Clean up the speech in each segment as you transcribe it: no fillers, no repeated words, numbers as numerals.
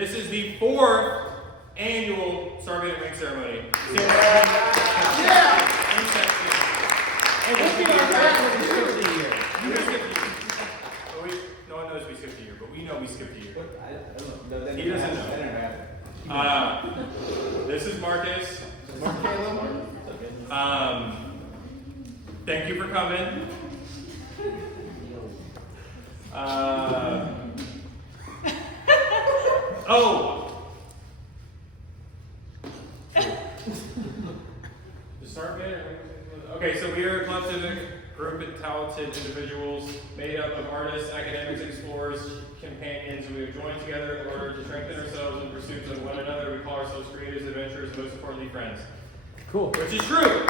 This is the 4th annual Stargate ring ceremony. And we'll be back with 50 years. No one knows we skipped a year, but we know we skipped a year. I don't know. He doesn't know. This is Marcus. Thank you for coming. Okay, so we are a collective group of talented individuals made up of artists, academics, explorers, companions. We have joined together in order to strengthen ourselves in pursuit of one another. We call ourselves creators, adventurers, and most importantly, friends. Cool. Which is true.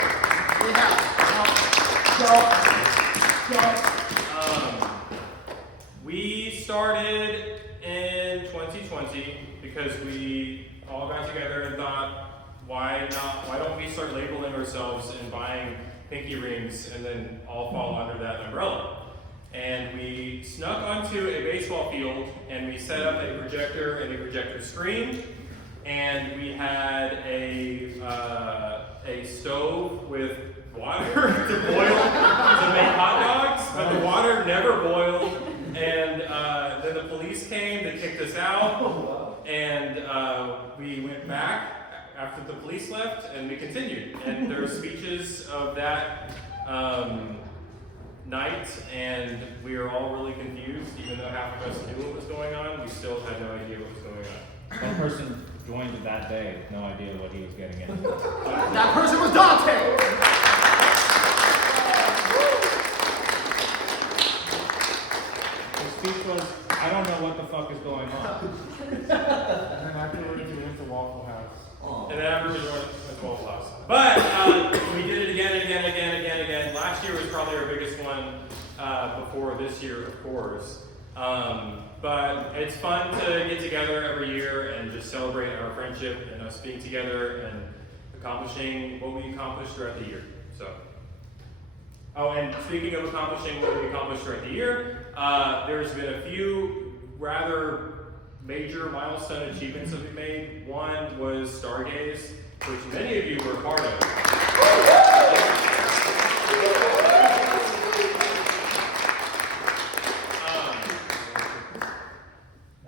We started in 2020 because we all got together and thought, why don't we start labeling ourselves and buying pinky rings and then all fall under that umbrella? And we snuck onto a baseball field and we set up a projector and a projector screen, and we had a stove with water to boil to make hot dogs, but the water never boiled. And then the police came, they kicked us out, and we went back after the police left, and we continued. And there were speeches of that night, and we were all really confused. Even though half of us knew what was going on, we still had no idea what was going on. One person joined that day with no idea what he was getting into. That person was Dante! His speech was, I don't know what the fuck is going on. And then afterwards we went to Waffle House. And then afterwards we went to Waffle House. But we did it again and again and again and again and again. Last year was probably our biggest one before this year, of course. But it's fun to get together every year and just celebrate our friendship and us being together and accomplishing what we accomplished throughout the year. So, and speaking of accomplishing what we accomplished throughout the year, there's been a few rather major milestone achievements that we made. One was Stargaze, which many of you were a part of.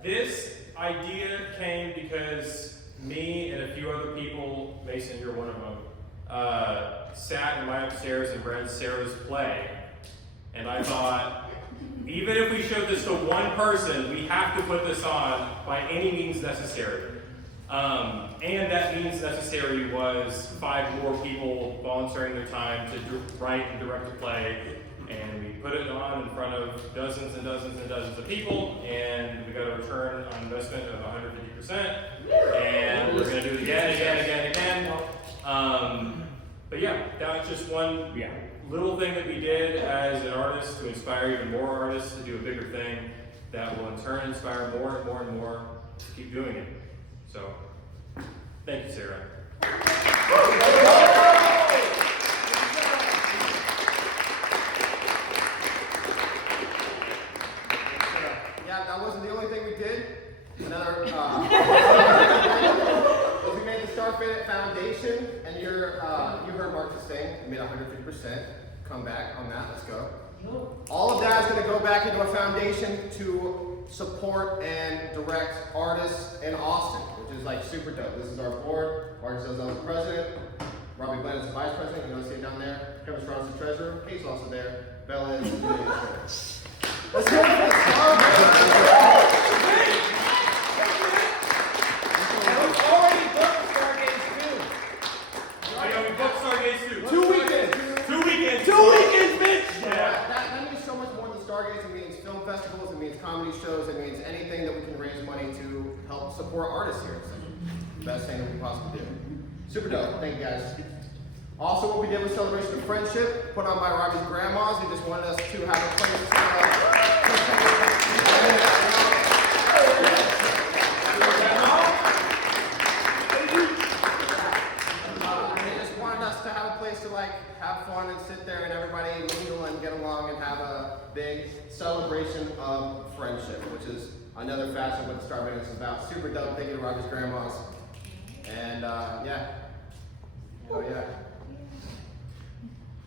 This idea came because me and a few other people, Mason, you're one of them, sat in my upstairs and read Sarah's play. And I thought, even if we showed this to one person, we have to put this on by any means necessary. And that means necessary was 5 more people volunteering their time to write and direct a play. And we put it on in front of dozens and dozens and dozens of people, and we got a return on investment of 150%. And we're going to do it again, again, again, again. But yeah, that was just one little thing that we did as an artist to inspire even more artists to do a bigger thing that will in turn inspire more and more and more to keep doing it. So, thank you, Sarah. Yeah, that wasn't the only thing we did. Another, was we made the Starfit Foundation, and you heard Marcus saying we made 150% comeback on that. Let's go. All of that is going to go back into a foundation to support and direct artists in Austin, which is like super dope. This is our board. Marcus is the president. Robbie Glenn is the vice president. You know, see it down there. Kevin Strong is the treasurer. Kate's also there. Bella is the Let's go for the Already booked Stargaze too. We booked Stargaze too. 2 weekends. 2 weekends. 2 weekends, bitch! Yeah. That means so much more than Stargaze. It means film festivals, it means comedy shows, it means anything that we can raise money to help support artists here. It's the best thing that we can possibly do. Super dope. Thank you guys. Also, what we did was celebration of friendship, put on by Robbie's grandmas. He just wanted us to have a place to they just wanted us to have a place to have fun and sit there and everybody mingle and get along and have a big celebration of friendship, which is another facet of what the Star Bandits is about. Super dope. Thank you to Roger's grandmas. And yeah. Oh yeah.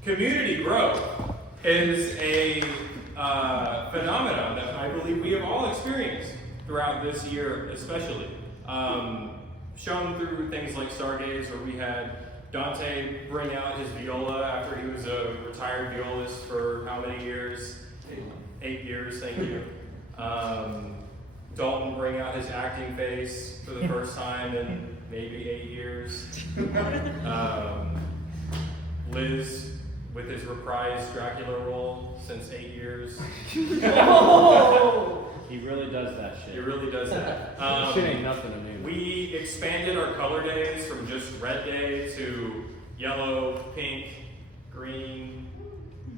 Community growth is a phenomenon that I believe we have all experienced throughout this year, especially. Shown through things like Stargaze, where we had Dante bring out his viola after he was a retired violist for how many years? 8 years, thank you. Dalton bring out his acting face for the first time in maybe 8 years. Liz with his reprised Dracula role since 8 years. He really does that shit. He really does that. Shit ain't nothing to me. We expanded our color days from just red day to yellow, pink, green.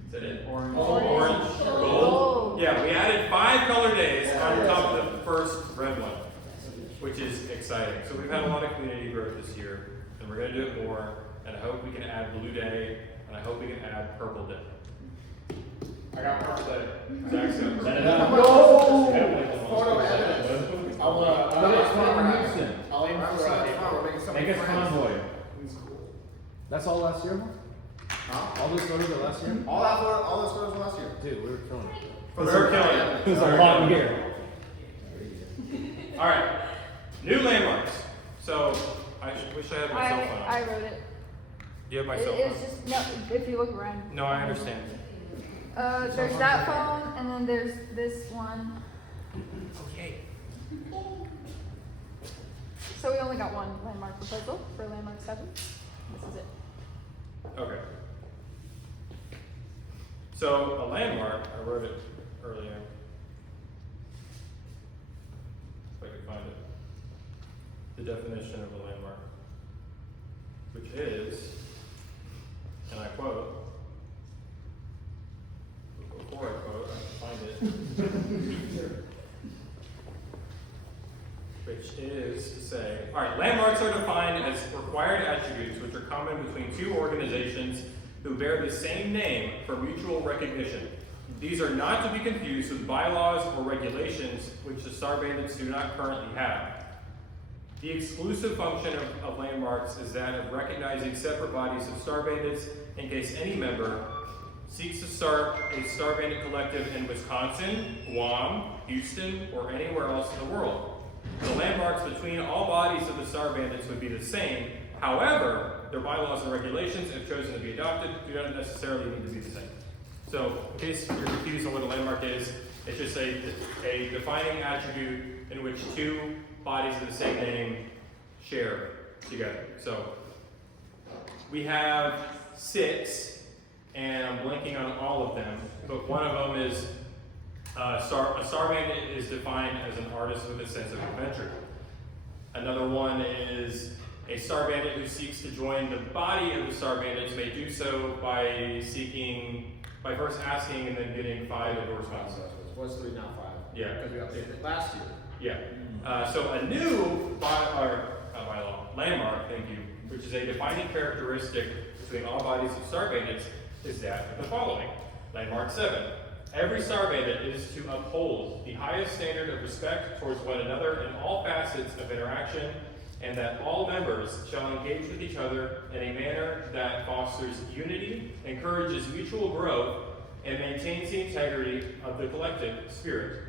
Is that it? Orange, gold. Yeah, we added 5 color days on top of the first red one, which is exciting. So we've had a lot of community growth this year, and we're going to do it more. And I hope we can add blue day, and I hope we can add purple day. I got purple day. Zach's got purple day. Photo evidence. I'll aim for Make us convoy. That's all last year? Huh? All those photos are last year? All those photos were last year. Dude, we were killing it. We were killing it. It was a long year. All right, new landmarks. So I wish I had my cell phone. I wrote it. You have my cell It's phone? just, no, if you look around. No, I understand. There's that phone, and then there's this one. Okay. So we only got one landmark proposal for landmark 7. This is it. Okay. So a landmark, I wrote it earlier. If I could find it. The definition of a landmark, which is, and I quote, before I quote, I have to find it. Which is to say, all right, landmarks are defined as required attributes which are common between 2 organizations who bear the same name for mutual recognition. These are not to be confused with bylaws or regulations which the Star Bandits do not currently have. The exclusive function of landmarks is that of recognizing separate bodies of Star Bandits in case any member seeks to start a Star Bandit collective in Wisconsin, Guam, Houston, or anywhere else in the world. The landmarks between all bodies of the Star Bandits would be the same. However, their bylaws and regulations, if chosen to be adopted, do not necessarily need to be the same. So, in case you're confused on what a landmark is, it's just a defining attribute in which 2 bodies of the same name share together. So, we have 6, and I'm blanking on all of them, but one of them is a Star Bandit is defined as an artist with a sense of adventure. Another one is a Star Bandit who seeks to join the body of the Star Bandits may do so by first asking and then getting 5 endorsements. Was 3, now 5. Yeah. Because we updated it last year. Yeah. So a new bylaw, landmark, thank you, which is a defining characteristic between all bodies of Star Bandits, is that of the following. Landmark 7. Every Star Bandit is to uphold the highest standard of respect towards one another in all facets of interaction, and that all members shall engage with each other in a manner that fosters unity, encourages mutual growth, and maintains the integrity of the collective spirit.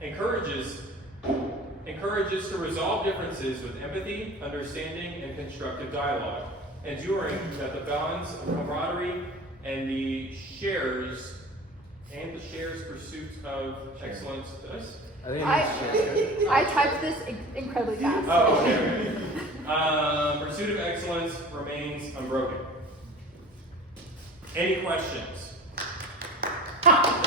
Encourages to resolve differences with empathy, understanding, and constructive dialogue, ensuring that the bonds of camaraderie and the shares pursuit of excellence. I typed this incredibly fast. Oh, okay. Pursuit of excellence remains unbroken. Any questions? Are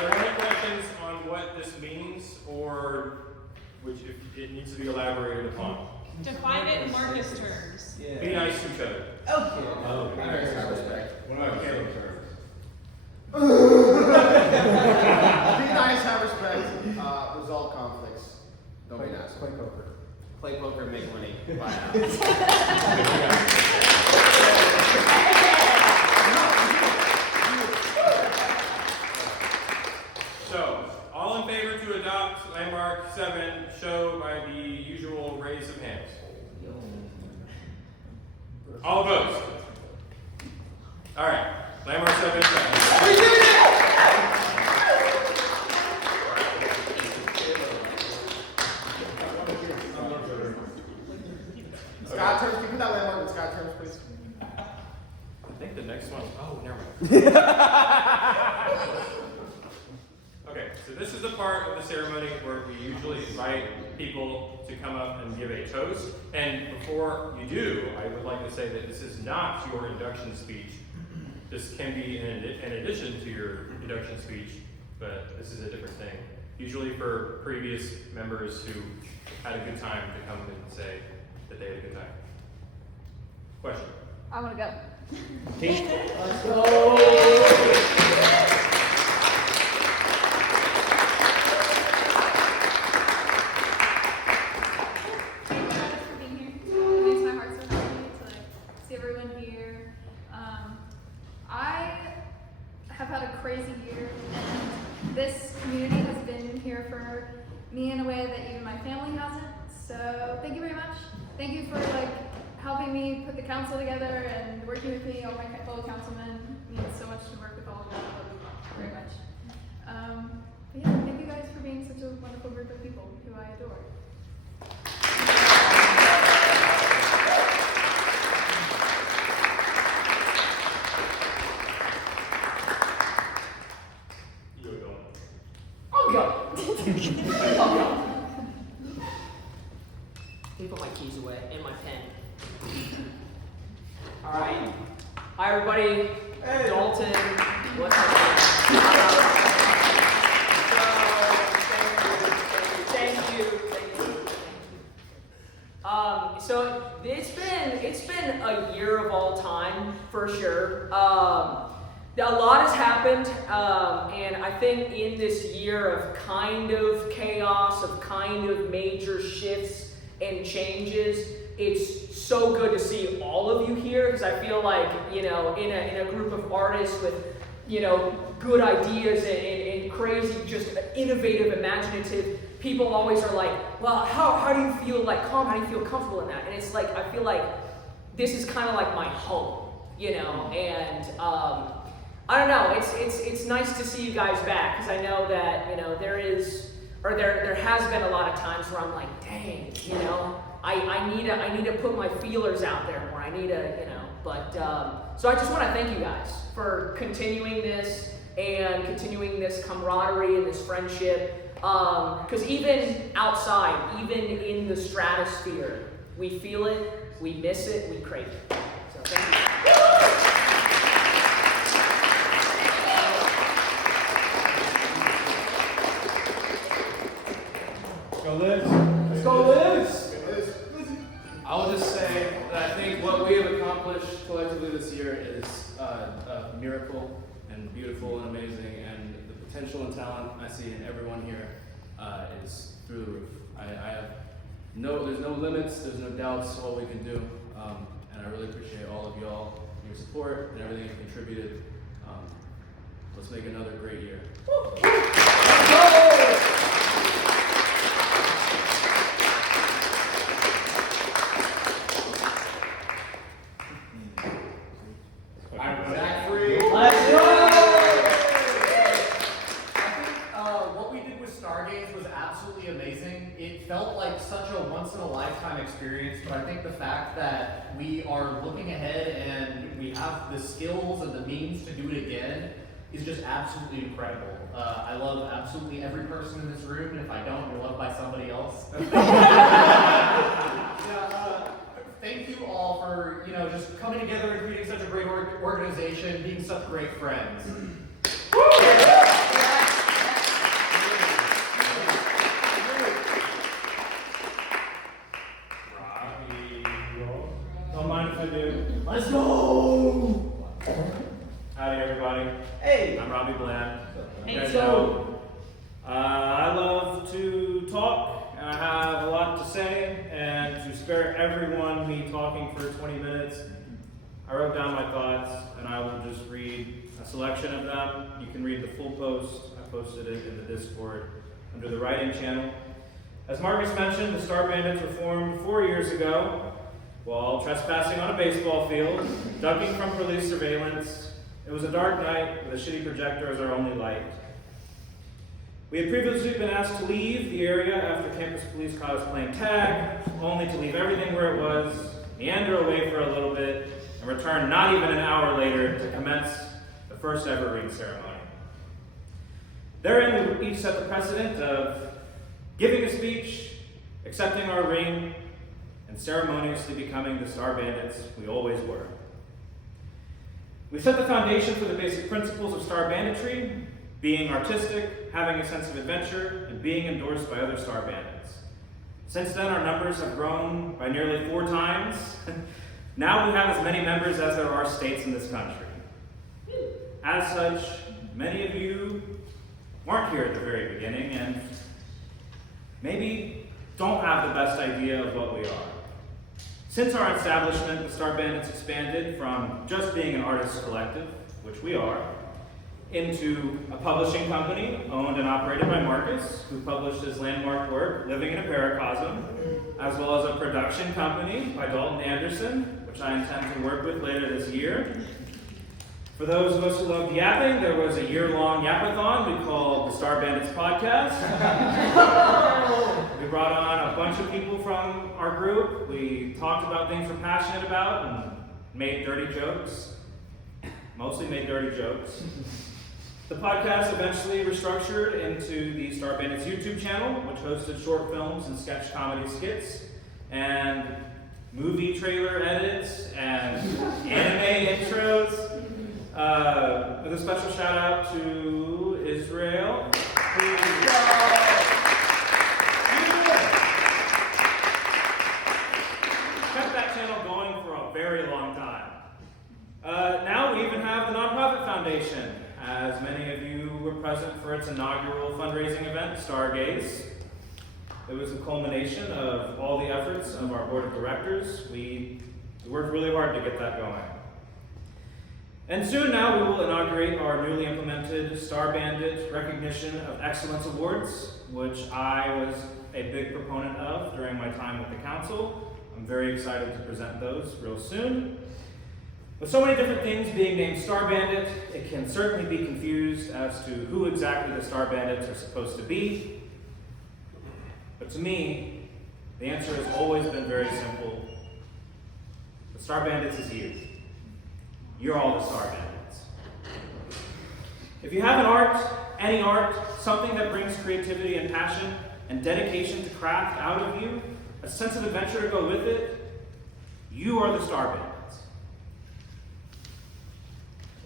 there any questions on what this means, or which if it needs to be elaborated upon? Define it in Marcus terms. Yeah. Be nice to each other. Okay. Oh, Be nice, have respect. We're not okay. Be nice, have respect. Resolve conflicts. Don't be an asshole. Play poker. Play poker, make money. Buy a house. All in favor to adopt landmark 7, show by the usual raise of hands. All opposed? Alright, landmark 7 is passed. We did it! Scott terms, can you put that landmark in Scott terms, please? I think the next one, oh, never mind. Okay, so this is the part of the ceremony where we usually invite people to come up and give a toast. And before you do, I would like to say that this is not your induction speech. This can be in addition to your induction speech, but this is a different thing. Usually for previous members who had a good time to come and say that they had a good time. Question? I want to go. Let's go. Thank you guys for being here. It makes my heart so happy to see everyone here. I have had a crazy year, and this community has been here for me in a way that even my family hasn't. So thank you very much. Thank you for helping me put the council together and working with me, all my fellow councilmen. It means so much to work with all of you. I love you very much. But yeah, thank you guys for being such a wonderful group of people who I adore. You're going. I'll go. I'll go. Let me put my keys away and my pen. All right. Hi, everybody. Hey. Dalton. What's up? Thank you. So it's been a year of all time for sure. A lot has happened, and I think in this year of kind of chaos, of kind of major shifts and changes, it's so good to see all of you here, because I feel like, in a group of artists with, good ideas and crazy, just innovative, imaginative people always are like, well, how do you feel calm? How do you feel comfortable in that? And it's like, I feel like this is kind of like my home, and I don't know, it's nice to see you guys back, because I know that, there has been a lot of times where I'm like, dang, I need to put my feelers out there more. I need to, so I just want to thank you guys for continuing this and continuing this camaraderie and this friendship. Because even outside, even in the stratosphere, we feel it, we miss it, we crave it. So thank you. Go Liz. Let's go, Liz. I will just say that I think what we have accomplished collectively this year is a miracle and beautiful and amazing, and the potential and talent I see in everyone here is through the roof. There's no limits, there's no doubts to what we can do, and I really appreciate all of y'all, your support, and everything you've contributed. Let's make another great year. Let's go. What we did with Stargaze was absolutely amazing. It felt like such a once-in-a-lifetime experience, but I think the fact that we are looking ahead and we have the skills and the means to do it again is just absolutely incredible. I love absolutely every person in this room, and if I don't, you're loved by somebody else. Thank you all for, just coming together and creating such a great organization, being such great friends. Don't mind if I do. Let's go. Howdy, everybody. Hey. I'm Robbie Bland. Hey, You guys so- know, I love to talk, and I have a lot to say, and to spare everyone me talking for 20 minutes, I wrote down my thoughts, and I will just read a selection of them. You can read the full post. I posted it in the Discord under the writing channel. As Marcus mentioned, the Star Bandits were formed 4 years ago while trespassing on a baseball field, ducking from police surveillance. It was a dark night with a shitty projector as our only light. We had previously been asked to leave the area after campus police caught us playing tag, only to leave everything where it was, meander away for a little bit, and return not even an hour later to commence the first ever ring ceremony. Therein, we each set the precedent of giving a speech, accepting our ring, and ceremoniously becoming the Star Bandits we always were. We set the foundation for the basic principles of Star Banditry, being artistic, having a sense of adventure, and being endorsed by other Star Bandits. Since then, our numbers have grown by nearly 4 times. Now we have as many members as there are states in this country. As such, many of you weren't here at the very beginning and maybe don't have the best idea of what we are. Since our establishment, the Star Bandits expanded from just being an artists collective, which we are, into a publishing company owned and operated by Marcus, who published his landmark work, Living in a Paracosm, as well as a production company by Dalton Anderson, which I intend to work with later this year. For those of us who love yapping, there was a year-long yapathon we called the Star Bandits Podcast. We brought on a bunch of people from our group. We talked about things we're passionate about and made dirty jokes. Mostly made dirty jokes. The podcast eventually restructured into the Star Bandits YouTube channel, which hosted short films and sketch comedy skits, and movie trailer edits, and anime intros, with a special shout out to Israel, who kept that channel going for a very long time. Now we even have the nonprofit foundation, as many of you were present for its inaugural fundraising event, Stargaze. It was a culmination of all the efforts of our board of directors. We worked really hard to get that going. And soon now we will inaugurate our newly implemented Star Bandit Recognition of Excellence Awards, which I was a big proponent of during my time with the council. I'm very excited to present those real soon. With so many different things being named Star Bandit, it can certainly be confused as to who exactly the Star Bandits are supposed to be. But to me, the answer has always been very simple. The Star Bandits is you. You're all the Star Bandits. If you have an art, any art, something that brings creativity and passion and dedication to craft out of you, a sense of adventure to go with it, you are the Star Bandits.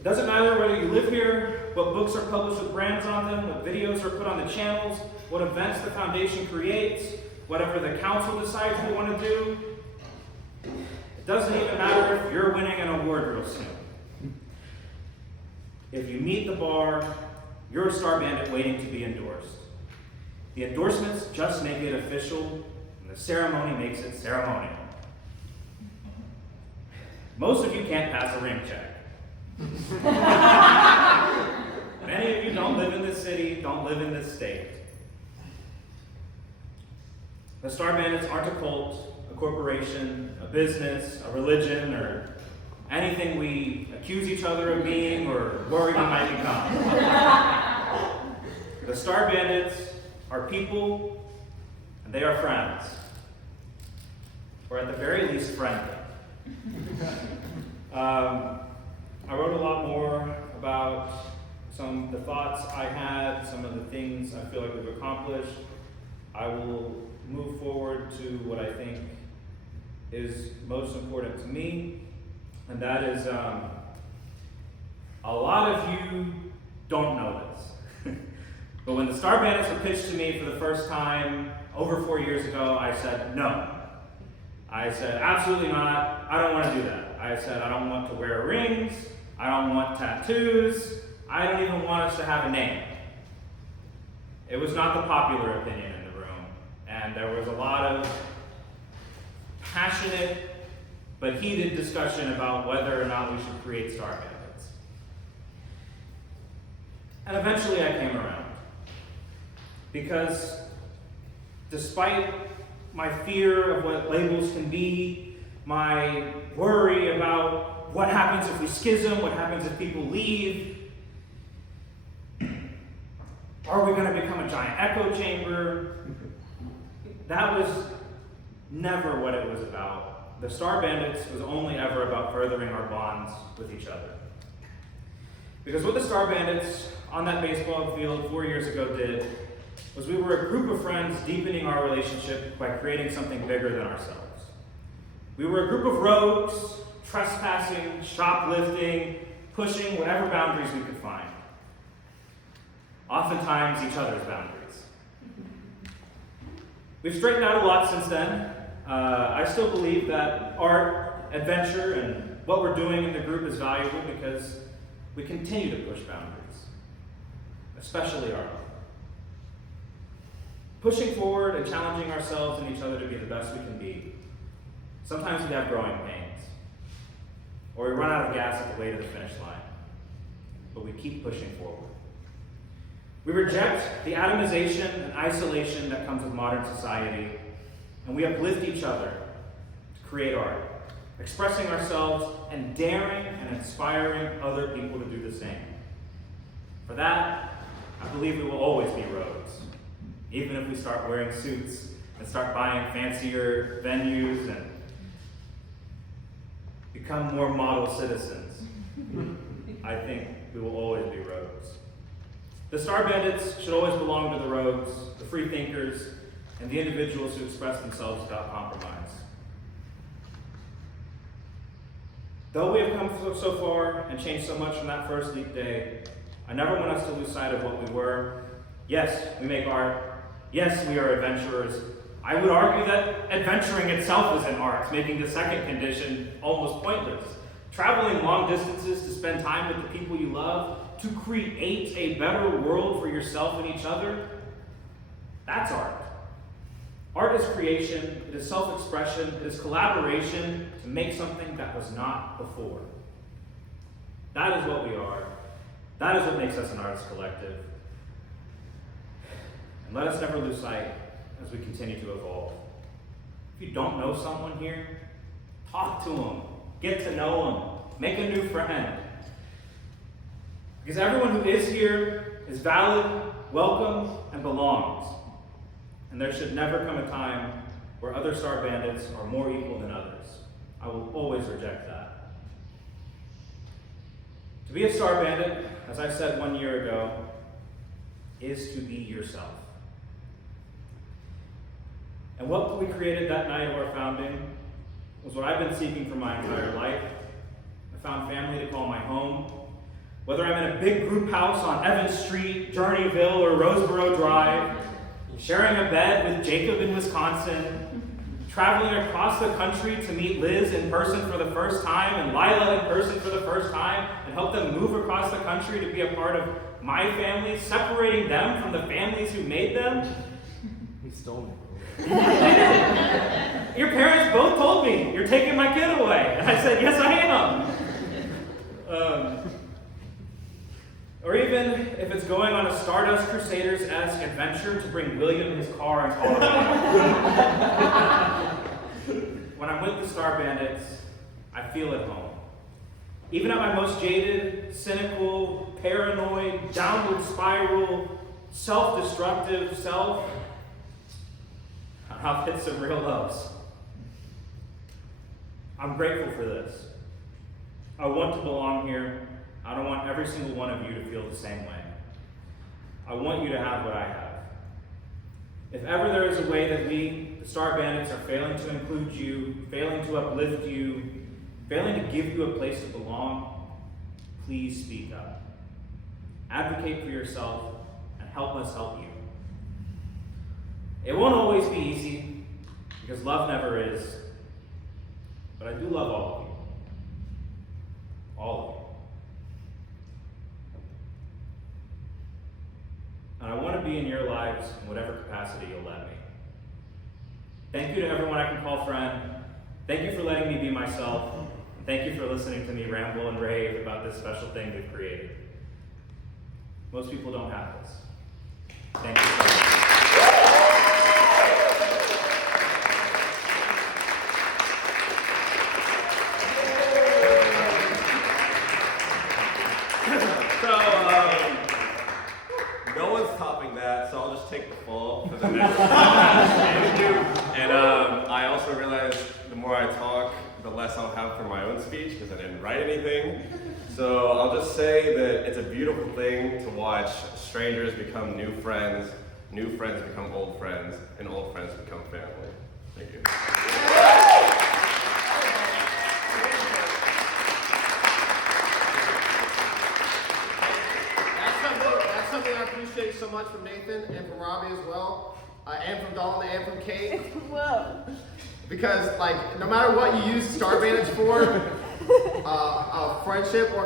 It doesn't matter whether you live here, what books are published with brands on them, what videos are put on the channels, what events the foundation creates, whatever the council decides we want to do. It doesn't even matter if you're winning an award real soon. If you meet the bar, you're a Star Bandit waiting to be endorsed. The endorsements just make it official, and the ceremony makes it ceremonial. Most of you can't pass a ring check. Many of you don't live in this city, don't live in this state. The Star Bandits aren't a cult, a corporation, a business, a religion, or anything we accuse each other of being or worry we might become. The Star Bandits are people, and they are friends. Or at the very least, friendly. I wrote a lot more about some of the thoughts I had, some of the things I feel like we've accomplished. I will move forward to what I think is most important to me, and that is a lot of you don't know this. But when the Star Bandits were pitched to me for the first time over 4 years ago, I said no. I said absolutely not, I don't want to do that. I said I don't want to wear rings, I don't want tattoos, I don't even want us to have a name. It was not the popular opinion in the room, and there was a lot of passionate but heated discussion about whether or not we should create Star Bandits. And eventually I came around. Because despite my fear of what labels can be, my worry about what happens if we schism, what happens if people leave, are we going to become a giant echo chamber? That was never what it was about. The Star Bandits was only ever about furthering our bonds with each other. Because what the Star Bandits on that baseball field 4 years ago did was we were a group of friends deepening our relationship by creating something bigger than ourselves. We were a group of rogues, trespassing, shoplifting, pushing whatever boundaries we could find. Oftentimes each other's boundaries. We've straightened out a lot since then. I still believe that art, adventure, and what we're doing in the group is valuable because we continue to push boundaries, especially art. Pushing forward and challenging ourselves and each other to be the best we can be. Sometimes we have growing pains, or we run out of gas at the way to the finish line, but we keep pushing forward. We reject the atomization and isolation that comes with modern society, and we uplift each other to create art, expressing ourselves and daring and inspiring other people to do the same. For that, I believe we will always be rogues, even if we start wearing suits and start buying fancier venues and become more model citizens. I think we will always be rogues. The Star Bandits should always belong to the rogues, the free thinkers, and the individuals who express themselves without compromise. Though we have come so far and changed so much from that first leap day, I never want us to lose sight of what we were. Yes, we make art. Yes, we are adventurers. I would argue that adventuring itself is an art, making the second condition almost pointless. Traveling long distances to spend time with the people you love, to create a better world for yourself and each other, that's art. Art is creation, it is self-expression, it is collaboration to make something that was not before. That is what we are. That is what makes us an artist collective. And let us never lose sight as we continue to evolve. If you don't know someone here, talk to them, get to know them, make a new friend. Because everyone who is here is valid, welcome, and belongs. And there should never come a time where other Star Bandits are more equal than others. I will always reject that. To be a Star Bandit, as I said 1 year ago, is to be yourself. And what we created that night of our founding was what I've been seeking for my entire life. I found family to call my home. Whether I'm in a big group house on Evans Street, Journeyville, or Roseboro Drive, sharing a bed with Jacob in Wisconsin, traveling across the country to meet Liz in person for the first time and Lila in person for the first time and help them move across the country to be a part of my family, separating them from the families who made them. He stole me. Your parents both told me, you're taking my kid away. And I said, yes, I am. Or even if it's going on a Stardust Crusaders-esque adventure to bring William his car in Colorado. When I'm with the Star Bandits, I feel at home. Even at my most jaded, cynical, paranoid, downward spiral, self-destructive self, I've hit some real lows. I'm grateful for this. I want to belong here. I don't want every single one of you to feel the same way. I want you to have what I have. If ever there is a way that we, the Star Bandits, are failing to include you, failing to uplift you, failing to give you a place to belong, please speak up. Advocate for yourself and help us help you. It won't always be easy, because love never is, but I do love all of you. All of you. And I want to be in your lives in whatever capacity you'll let me. Thank you to everyone I can call friend. Thank you for letting me be myself. And thank you for listening to me ramble and rave about this special thing we've created. Most people don't have this. Thank you so much. the next interview. And I also realized the more I talk, the less I'll have for my own speech because I didn't write anything. So I'll just say that it's a beautiful thing to watch strangers become new friends become old friends, and old friends become family. Thank you. That's something I appreciate so much from Nathan and from Robbie as well, and from Dalton and from Kate. Whoa. Because like, no matter what you use Star Bandits for, friendship or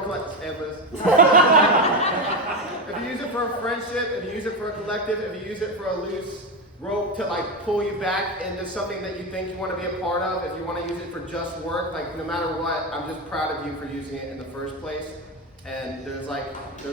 if you use it for a friendship, if you use it for a collective, if you use it for a loose rope to like pull you back into something that you think you want to be a part of, if you want to use it for just work, like no matter what, I'm just proud of you for using it in the first place. And there's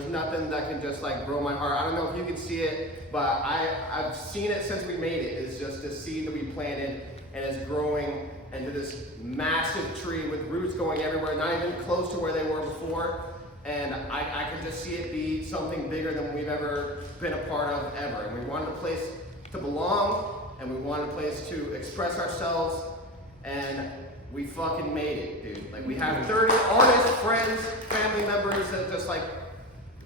nothing that can just like grow my heart. I don't know if you can see it, but I've seen it since we made it. It's just a seed that we planted and it's growing into this massive tree with roots going everywhere, not even close to where they were before. And I can just see it be something bigger than we've ever been a part of ever. And we wanted a place to belong, and we wanted a place to express ourselves, and we fucking made it, dude. Like we have 30 artists, friends, family members that just like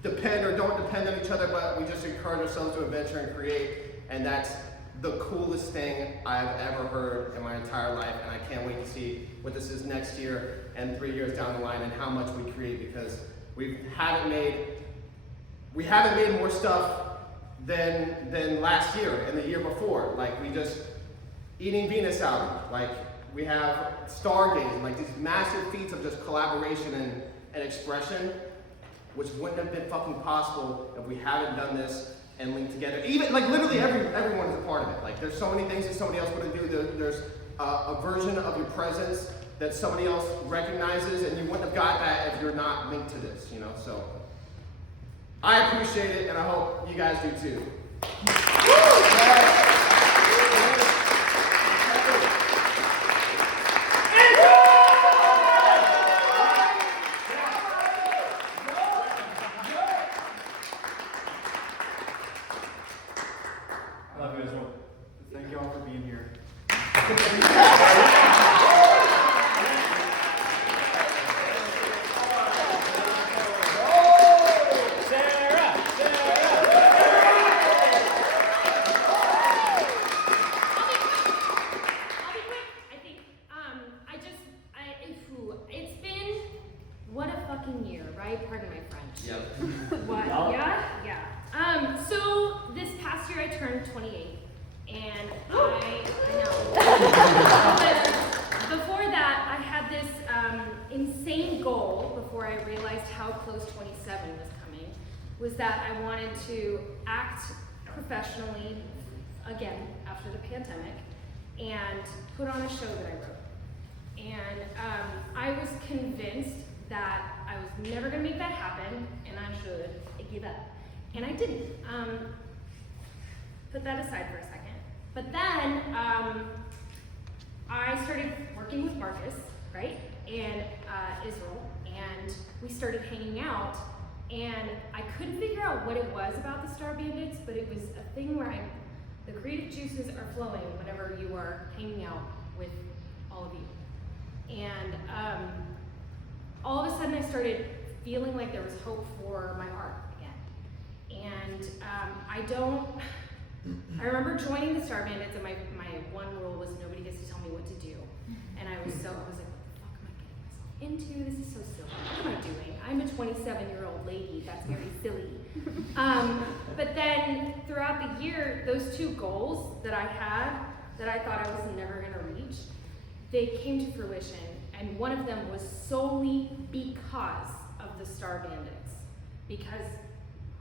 depend or don't depend on each other, but we just encourage ourselves to adventure and create, and that's the coolest thing I've ever heard in my entire life, and I can't wait to see what this is next year and 3 years down the line and how much we create, because we haven't made more stuff than last year and the year before. Like we just Eating Venus album, like we have Stargazing, like these massive feats of just collaboration and expression, which wouldn't have been fucking possible if we haven't done this and linked together. Even like literally everyone is a part of it. Like there's so many things that somebody else would do. There's a version of your presence that somebody else recognizes, and you wouldn't have got that if you're not linked to this, you know? So I appreciate it, and I hope you guys do too. Love you as well. Thank you all for being here. What a fucking year, right? Pardon my French. Yep. What? Yeah? Yeah. So this past year I turned 28, and I know. But before that, I had this insane goal before I realized how close 27 was coming, was that I wanted to act professionally again after the pandemic and put on a show that I wrote. And I was convinced that I was never gonna make that happen, and I should give up. And I didn't. Put that aside for a second. But then I started working with Marcus, right, and Israel, and we started hanging out, and I couldn't figure out what it was about the Star Bandits, but it was a thing where the creative juices are flowing whenever you are hanging out with all of you. And all of a sudden I started feeling like there was hope for my art again. And I remember joining the Star Bandits, and my one rule was nobody gets to tell me what to do. And I was like, what the fuck am I getting myself into? This is so silly. What am I doing? I'm a 27-year-old lady. That's very silly. But then throughout the year, those two goals that I had that I thought I was never gonna reach, they came to fruition. And one of them was solely because of the Star Bandits. Because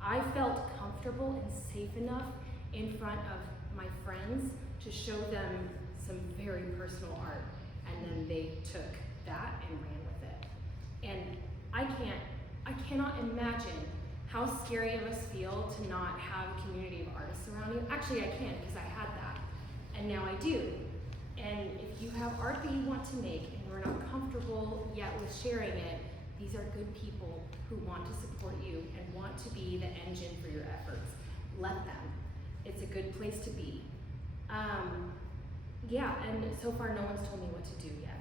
I felt comfortable and safe enough in front of my friends to show them some very personal art. And then they took that and ran with it. And I cannot imagine how scary it must feel to not have a community of artists around you. Actually, I can, because I had that. And now I do. And if you have art that you want to make and you're not comfortable yet with sharing it, these are good people who want to support you and want to be the engine for your efforts. Let them. It's a good place to be. Yeah, and so far no one's told me what to do yet.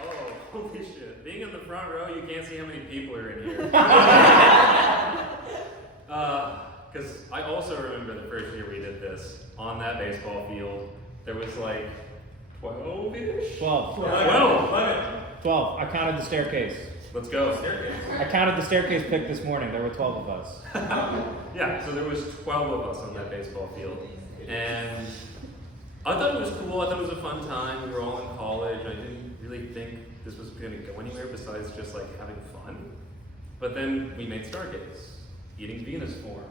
Oh, holy shit. Being in the front row, you can't see how many people are in here. Because I also remember the first year we did this, on that baseball field, there was like 12-ish? 12. 12. I counted the staircase. Let's go. I counted the staircase pick this morning. There were 12 of us. Yeah, so there was 12 of us on that baseball field. And I thought it was cool. I thought it was a fun time. We were all in college. I didn't really think this was going to go anywhere besides just like having fun. But then we made Stargaze, eating Venus formed.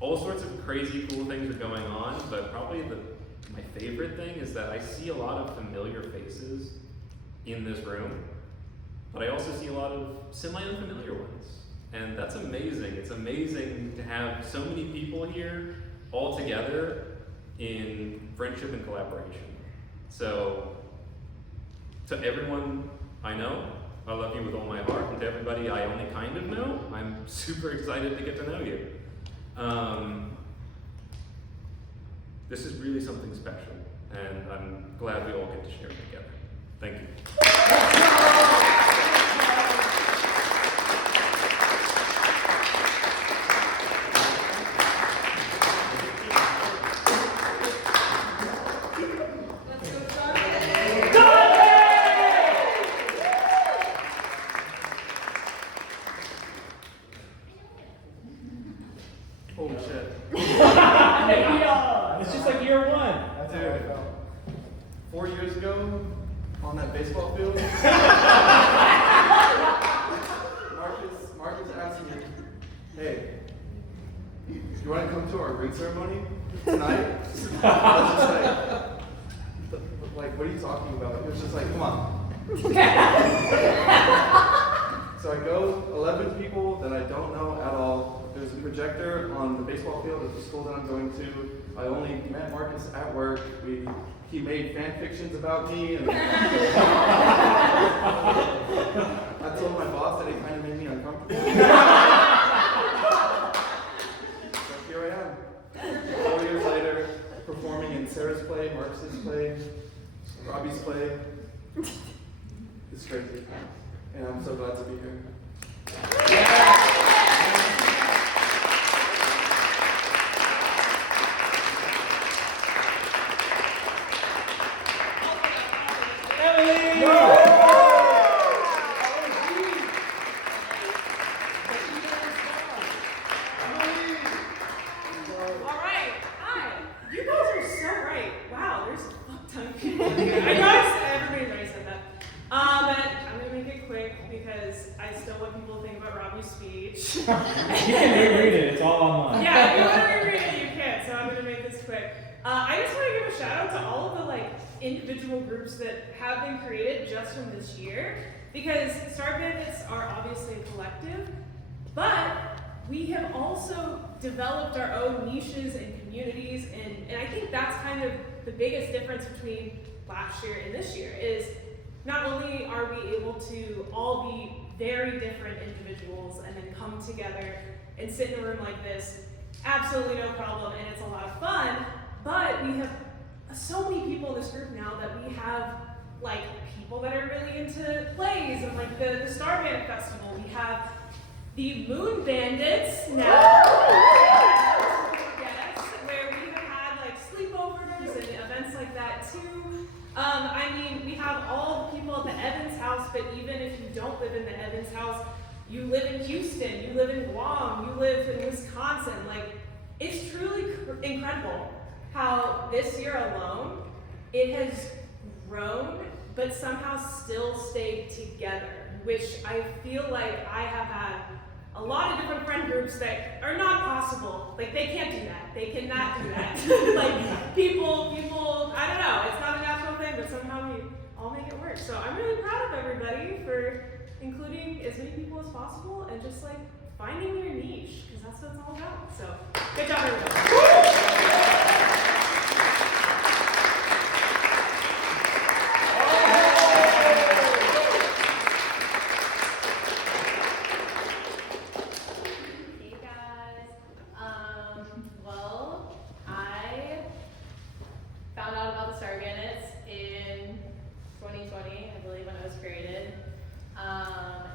All sorts of crazy cool things are going on, but probably my favorite thing is that I see a lot of familiar faces in this room, but I also see a lot of semi-unfamiliar ones. And that's amazing. It's amazing to have so many people here all together in friendship and collaboration. So, to everyone I know, I love you with all my heart, and to everybody I only kind of know, I'm super excited to get to know you. This is really something special, and I'm glad we all get to share it together. Thank you. Holy shit. It's just like year one. That's how I felt. 4 years ago, on that baseball field, Marcus asked me, hey, you want to come to our ring ceremony tonight? I was just like, what are you talking about? It was just like, come on. So I go, 11 people that I don't know at all. There's a projector on the baseball field at the school that I'm going to. I only met Marcus at work. He made fan fictions about me, and I told my boss that it kind of made me uncomfortable. So here I am, 4 years later, performing in Sarah's play, Marcus's play, Robbie's play. It's crazy, and I'm so glad to be here. Alright, hi. You guys are so right. Wow, there's a fuck ton of people here. I know everybody already said that. But I'm gonna make it quick because I still want people to think about Robbie's speech. You can reread it. It's all online. Yeah, if you want to reread it, you can. So I'm gonna make this quick. I just want to give a shout out to all of the individual groups that have been created just from this year, because Star Bandits are obviously a collective, but we have also developed our own niches and communities, and I think that's kind of the biggest difference between last year and this year is not only are we able to all be very different individuals and then come together and sit in a room like this, absolutely no problem, and it's a lot of fun, but we have so many people in this group now that we have people that are really into plays and the Star Band Festival. We have the Moon Bandits now. Yes, where we have had sleepovers and events like that too. I mean, we have all the people at the Evans house, but even if you don't live in the Evans house, you live in Houston, you live in Guam, you live in Wisconsin. It's truly incredible how this year alone, it has grown, but somehow still stayed together, which I feel like I have had a lot of different friend groups that are not possible. They can't do that. They cannot do that. people, I don't know, it's not a natural thing, but somehow we all make it work. So I'm really proud of everybody for including as many people as possible and just finding your niche, because that's what it's all about. So, good job, everybody. Hey guys. Well, I found out about the Star Bandits in 2020, I believe, when it was created.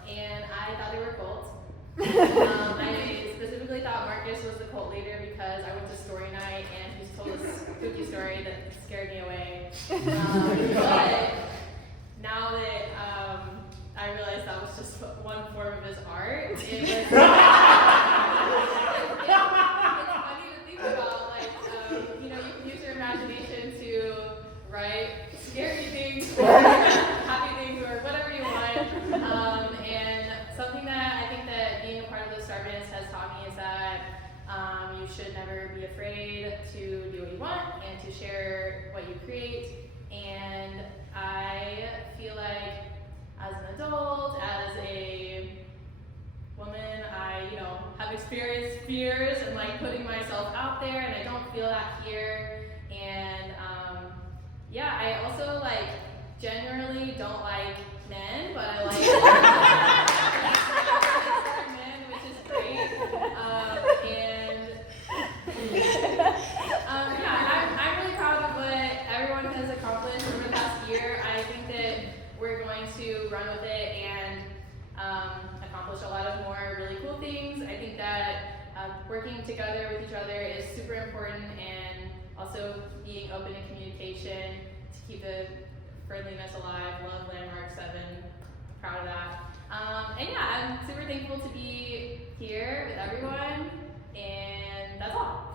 And I thought they were a cult. I specifically thought Marcus was the cult leader because I went to story night and he told a spooky story that scared me away. But now that I realized that was just one form of his art, it was it's funny to think about. Like, you know, you can use your imagination to write scary things or happy things or whatever you want. And something that I think that being a part of the Star Bandits has taught me is that you should never be afraid to do what you want and to share what you create. And I feel like as an adult, as a woman, I, have experienced fears and like putting myself out there, and I don't feel that here. And yeah, I also like generally don't like men, but I like men, which is great. Yeah, I'm really proud of what everyone has accomplished over the past year. I think that we're going to run with it and accomplish a lot of more really cool things. I think that working together with each other is super important, and also being open in communication to keep the friendliness alive. Love Landmark 7, proud of that. And yeah, I'm super thankful to be here with everyone, and that's all.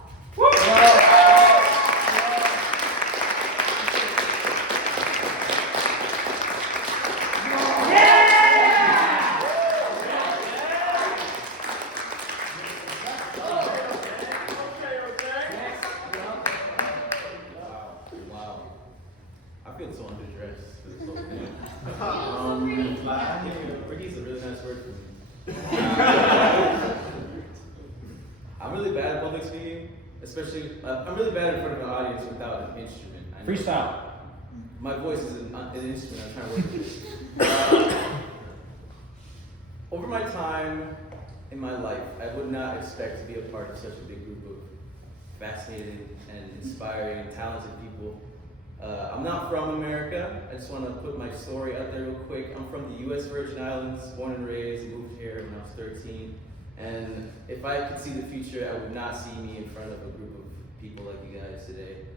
So underdressed for this whole thing. Ricky's a really nice word for me. I'm really bad at public speaking, especially, I'm really bad in front of an audience without an instrument. Freestyle. My voice is an instrument, I'm trying to work with this. Over my time in my life, I would not expect to be a part of such a big group of fascinated and inspiring and talented people. I'm not from America. I just want to put my story out there real quick. I'm from the U.S. Virgin Islands, born and raised, moved here when I was 13. And if I could see the future, I would not see me in front of a group of people like you guys today.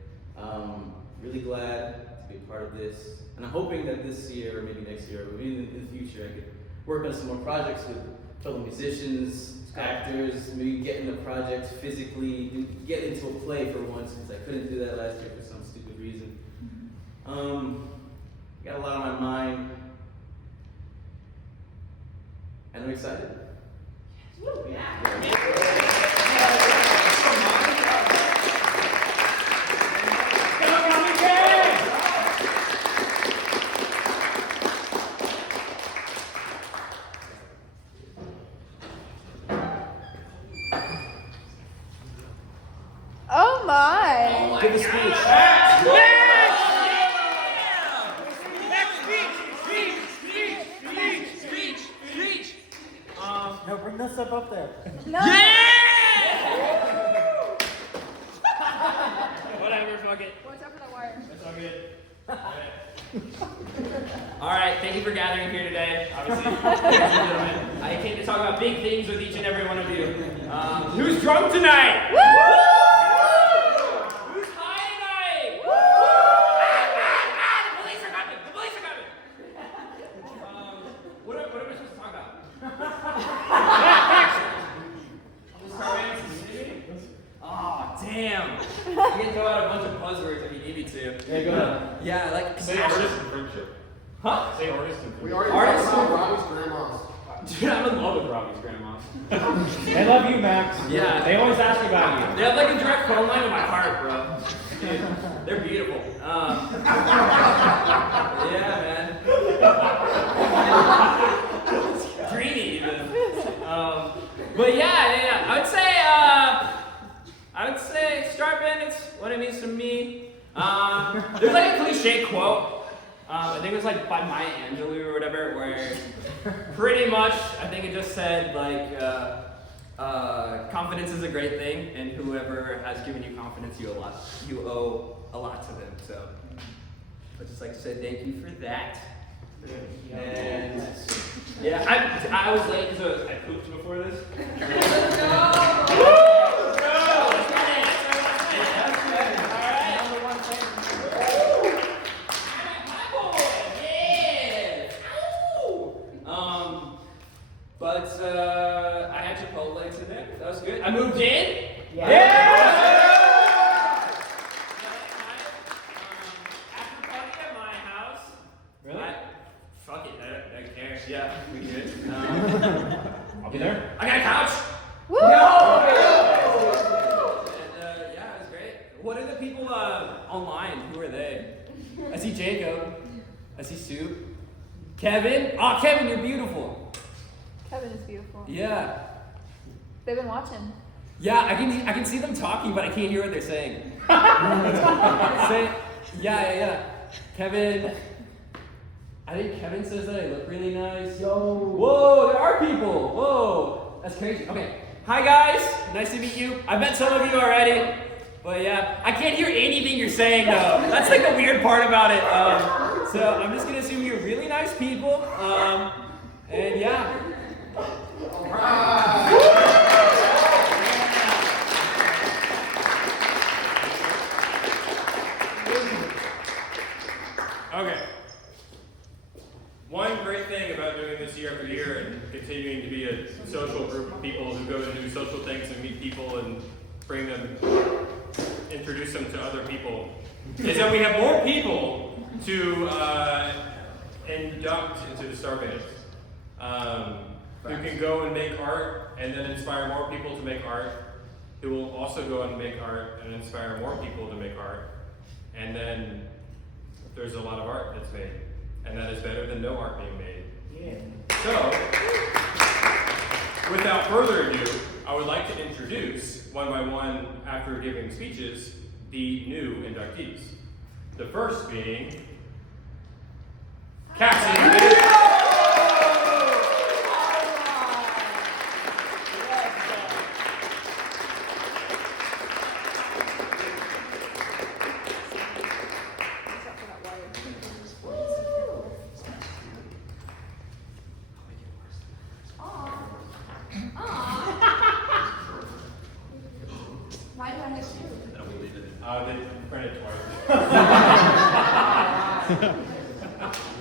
Really glad to be a part of this. And I'm hoping that this year, or maybe next year, or maybe in the future, I could work on some more projects with fellow musicians, actors, maybe get into projects physically, get into a play for once, since I couldn't do that last year for some stupid reason. Got a lot on my mind, and I'm excited. Oh my! Give a speech. No, bring that stuff up there. No. Whatever, fuck it. Watch out for that wire. That's all good. Alright, thank you for gathering here today. Obviously, ladies and gentlemen, I came to talk about big things with each and every one of you. Who's drunk tonight? Woo! Who's high tonight? Woo! The police are coming! The police are coming! What am I supposed to talk about? Oh, damn. I can throw out a bunch of buzzwords if you need me to. Yeah, go ahead. Yeah, like Say artist and friendship. Huh? Say artist and We friendship. already Artists talked about Robbie's grandmas. Dude, I'm in love with Robbie's grandmas. They love you, Max. Yeah. They always ask about you. They have like a direct phone line to my heart, bro. Dude, they're beautiful. Yeah, man. Dreamy even. But what it means to me. There's like a cliche quote. I think it was like by Maya Angelou or whatever, where pretty much I think it just said like confidence is a great thing, and whoever has given you confidence, you owe a lot to them. So I'd just like to say thank you for that. And yeah, I was late because I pooped before this. But I had Chipotle today. That was good. I moved in. After party at my house. Really? Fuck it. I don't care. Yeah, we good. I'll be there. I got a couch. Woo! And, yeah, it was great. What are the people online? Who are they? I see Jacob. I see Sue. Kevin. Oh, Kevin, you're beautiful. Kevin is beautiful. Yeah. They've been watching. Yeah, I can see them talking, but I can't hear what they're saying. Yeah. Kevin. I think Kevin says that I look really nice. Whoa, there are people. Whoa, that's crazy. Okay. Hi guys, nice to meet you. I've met some of you already, but yeah, I can't hear anything you're saying though. That's like the weird part about it. So I'm just gonna assume you're really nice people. And yeah. Okay. One great thing about doing this year after year and continuing to be a social group of people who go to do social things and meet people and bring them, introduce them to other people, is that we have more people to induct into the Star Bandits. Who can go and make art and then inspire more people to make art, who will also go and make art and inspire more people to make art. And then there's a lot of art that's made. And that is better than no art being made. Yeah. So, without further ado, I would like to introduce, one by one, after giving speeches, the new inductees. The first being Cassie. Why do I have two? They printed twice.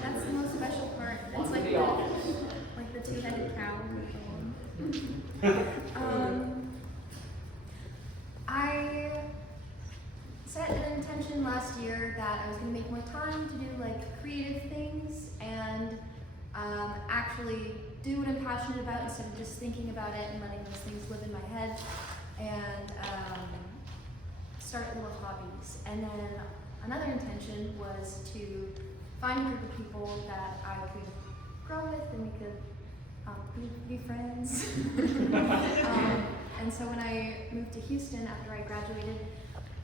That's the most special part. It's like the two-headed cow. I set an intention last year that I was going to make more time to do like creative things and actually do what I'm passionate about instead of just thinking about it and letting those things live in my head, and start little hobbies. And then another intention was to find a group of people that I could grow with and we could be friends. And so when I moved to Houston after I graduated,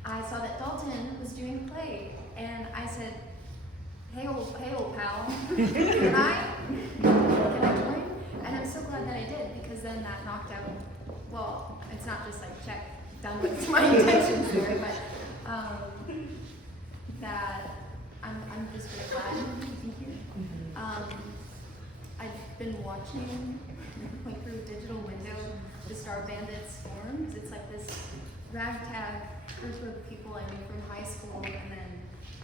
I saw that Dalton was doing play, and I said, hey old pal, can I join? And I'm so glad that I did, because then that knocked out, well, it's not just like check, done with my intentions there, but that I'm just really glad to be here. I've been watching, like through a digital window, the Star Bandits forums. It's like this ragtag group of people I knew from high school, and then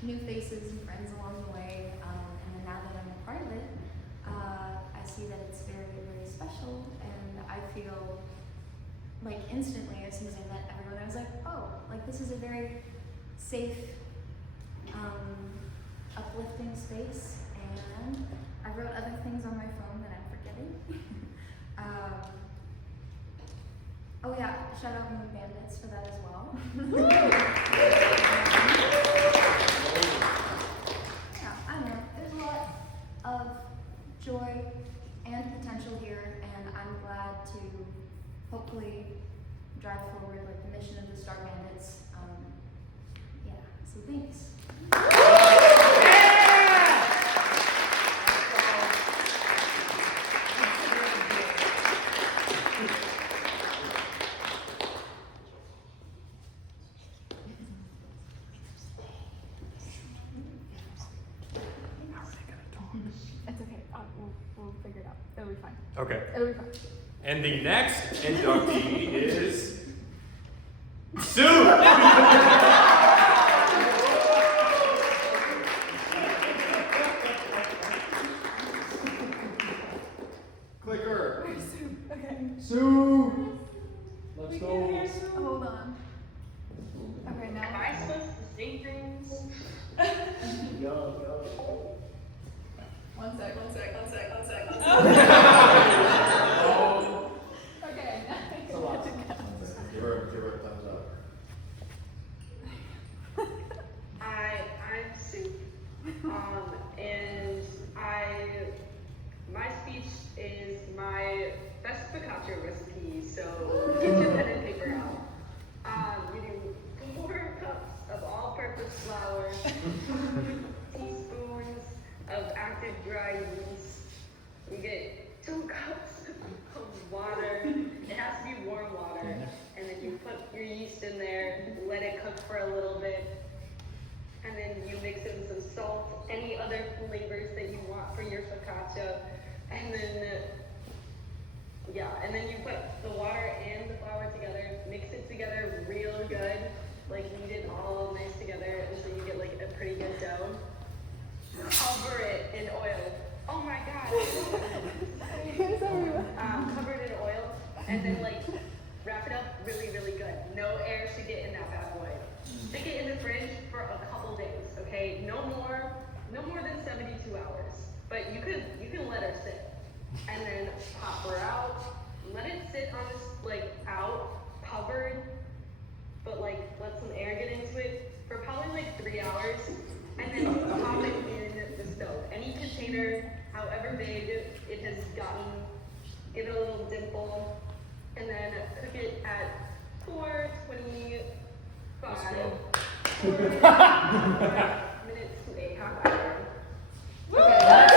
new faces and friends along the way. And then now that I'm a part of it, I see that it's very, very special, and I feel like instantly as soon as I met everyone, I was like, oh, like this is a very safe, uplifting space. And I wrote other things on my phone that I'm forgetting. Oh yeah, shout out Moon Bandits for that as well. Yeah, I don't know. There's a lot of joy and potential here, and I'm glad to hopefully drive forward like the mission of the Star Bandits So thanks. It's okay. We'll figure it out. It'll be fine. Okay. It'll be fine. And the next inductee is Sue. Clicker. Where's Sue? Okay. Sue! Let's We go. can't hear Sue. Hold on. Okay, now. Am I supposed to say things? One sec. Okay. It's a lot. Give her a thumbs up. I'm Sue. And my speech is my best focaccia recipe, so get your pen and paper out. We do 4 cups of all-purpose flour, teaspoons of active dry yeast. We get 2 cups of water. It has to be warm water. And then you put your yeast in there, let it cook for a little bit. And then you mix in some salt, any other flavors that you want for your focaccia. And then you put the water and the flour together, mix it together real good, like knead it all nice together until you get like a pretty good dough. Cover it in oil. Oh my god. Cover it in oil and then like wrap it up really, really good. No air should get in that bad boy. Stick it in the fridge for a couple days, okay? No more than 72 hours. But you can let her sit. And then pop her out. Let it sit on this out, covered, but let some air get into it for probably 3 hours. And then pop it in the stove. Any container, however big it has gotten, give it a little dimple, and then cook it at 425 minutes to a half hour. Okay.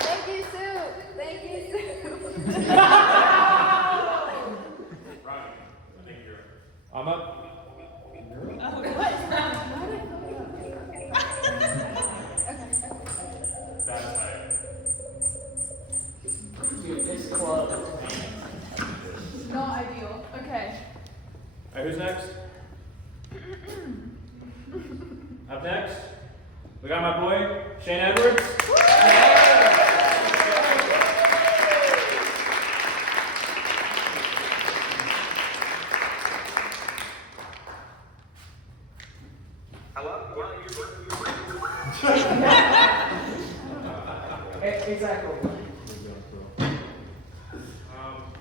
Thank you, Sue. Thank you, Sue. I'm up. Dude, this club. Not ideal. Okay. Alright, who's next? Up next, we got my boy, Shane Edwards. Exactly.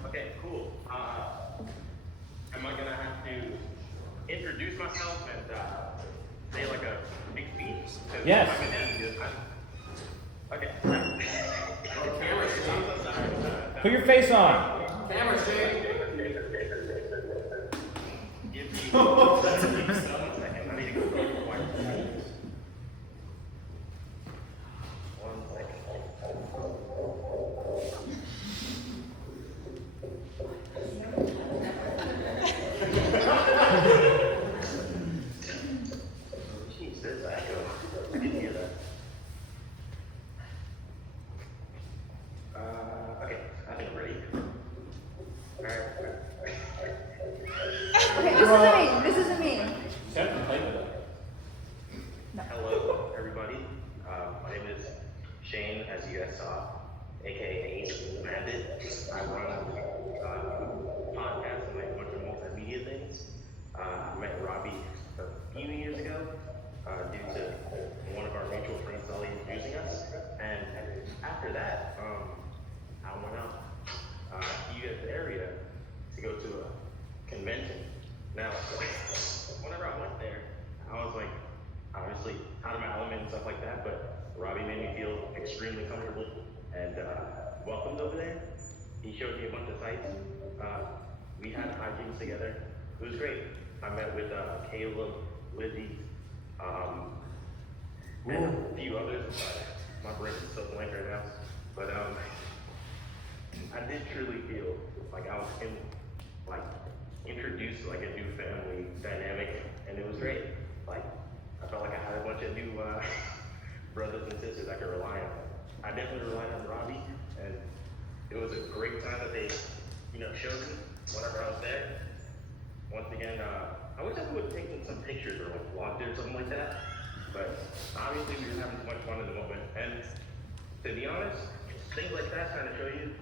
Okay, cool. Am I gonna have to introduce myself and say a big speech? Yes. Okay. Put your face on. Camera shake. Give me 1 second. I need to go quiet. 1 second. Jesus, I didn't hear that. Okay, I think I'm ready. Alright. Okay, this isn't me. Hello, everybody. My name is Shane, as you guys saw, aka Bandits. I run a podcast and a bunch of multimedia things. I met Robbie a few years ago due to one of our mutual friends, Sully, introducing us. And after that, I went out to you guys' area to go to a convention. Now, whenever I went there, I was extremely comfortable and welcomed over there. He showed me a bunch of sites. We had hijinks together. It was great. I met with Caleb, Lizzie, and a few others. My brain is so blank right now. But I did truly feel like I was introduced to like a new family dynamic, and it was great. Like I felt like I had a bunch of new brothers and sisters I could rely on. I definitely relied on Robbie, and it was a great time that they, showed me whenever I was there. Once again, I wish I would have taken some pictures or like vlogged it or something like that. But obviously we were having too much fun in the moment. And to be honest, things like that kind of show you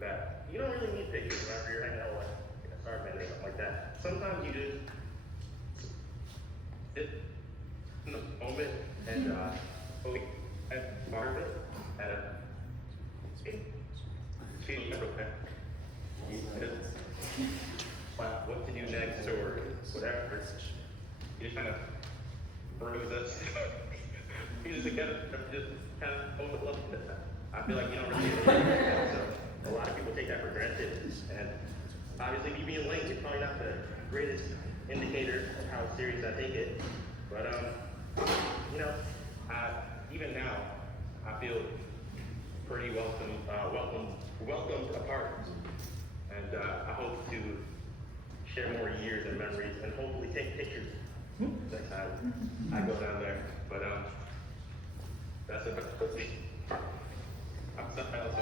that you don't really need pictures whenever you're hanging out with like a star band or something like that. Sometimes you just sit in the moment and part of it and what to do next or whatever. You just kind of bruise us. You just kind of overlook it. I feel like you don't really get it. So a lot of people take that for granted. And obviously me being late is probably not the greatest indicator of how serious I take it. But even now I feel pretty welcomed apart. And I hope to share more years and memories and hopefully take pictures next time I go down there. But that's it. I'm something else.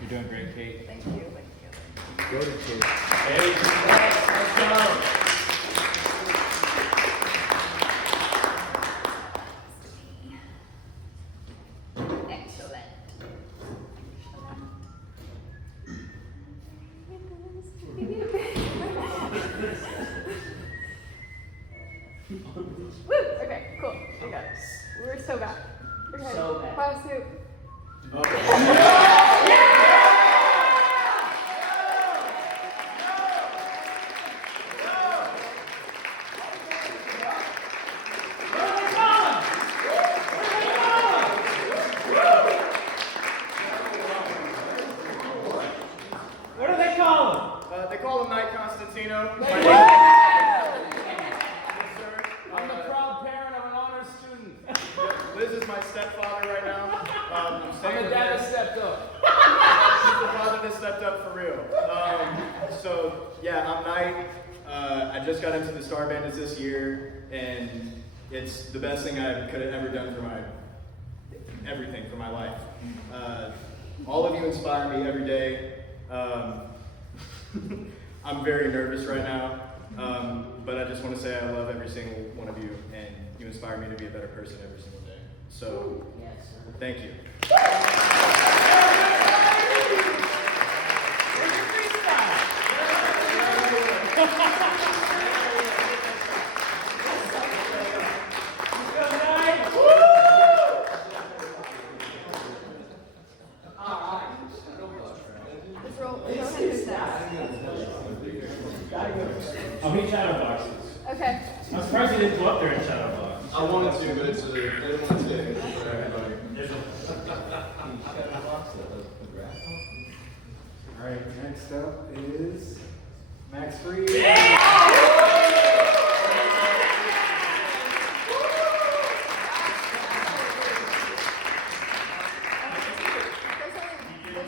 You're doing great, Kate. Thank you. Go to Kate. Hey, let's go. Excellent. Woo! Okay, cool. We got it. We're so bad. Okay. So bad. Plow soup. What do they call him? They call him Knight Constantino. I'm the proud parent of an honor student. Liz is my stepfather right now. I'm the dad that stepped up. He's the father that stepped up for real. So yeah, I'm Knight. I just got into the Star Bandits this year, and it's the best thing I could have ever done for everything for my life. All of you inspire me every day. I'm very nervous right now, but I just want to say I love every single one of you, and you inspire me to be a better person every single day. So, thank you. I'll be shadow boxes. Okay. I'm surprised you didn't go up there and shadow box. I wanted to, but I didn't want to today for everybody. Alright, next up is Max Free. There's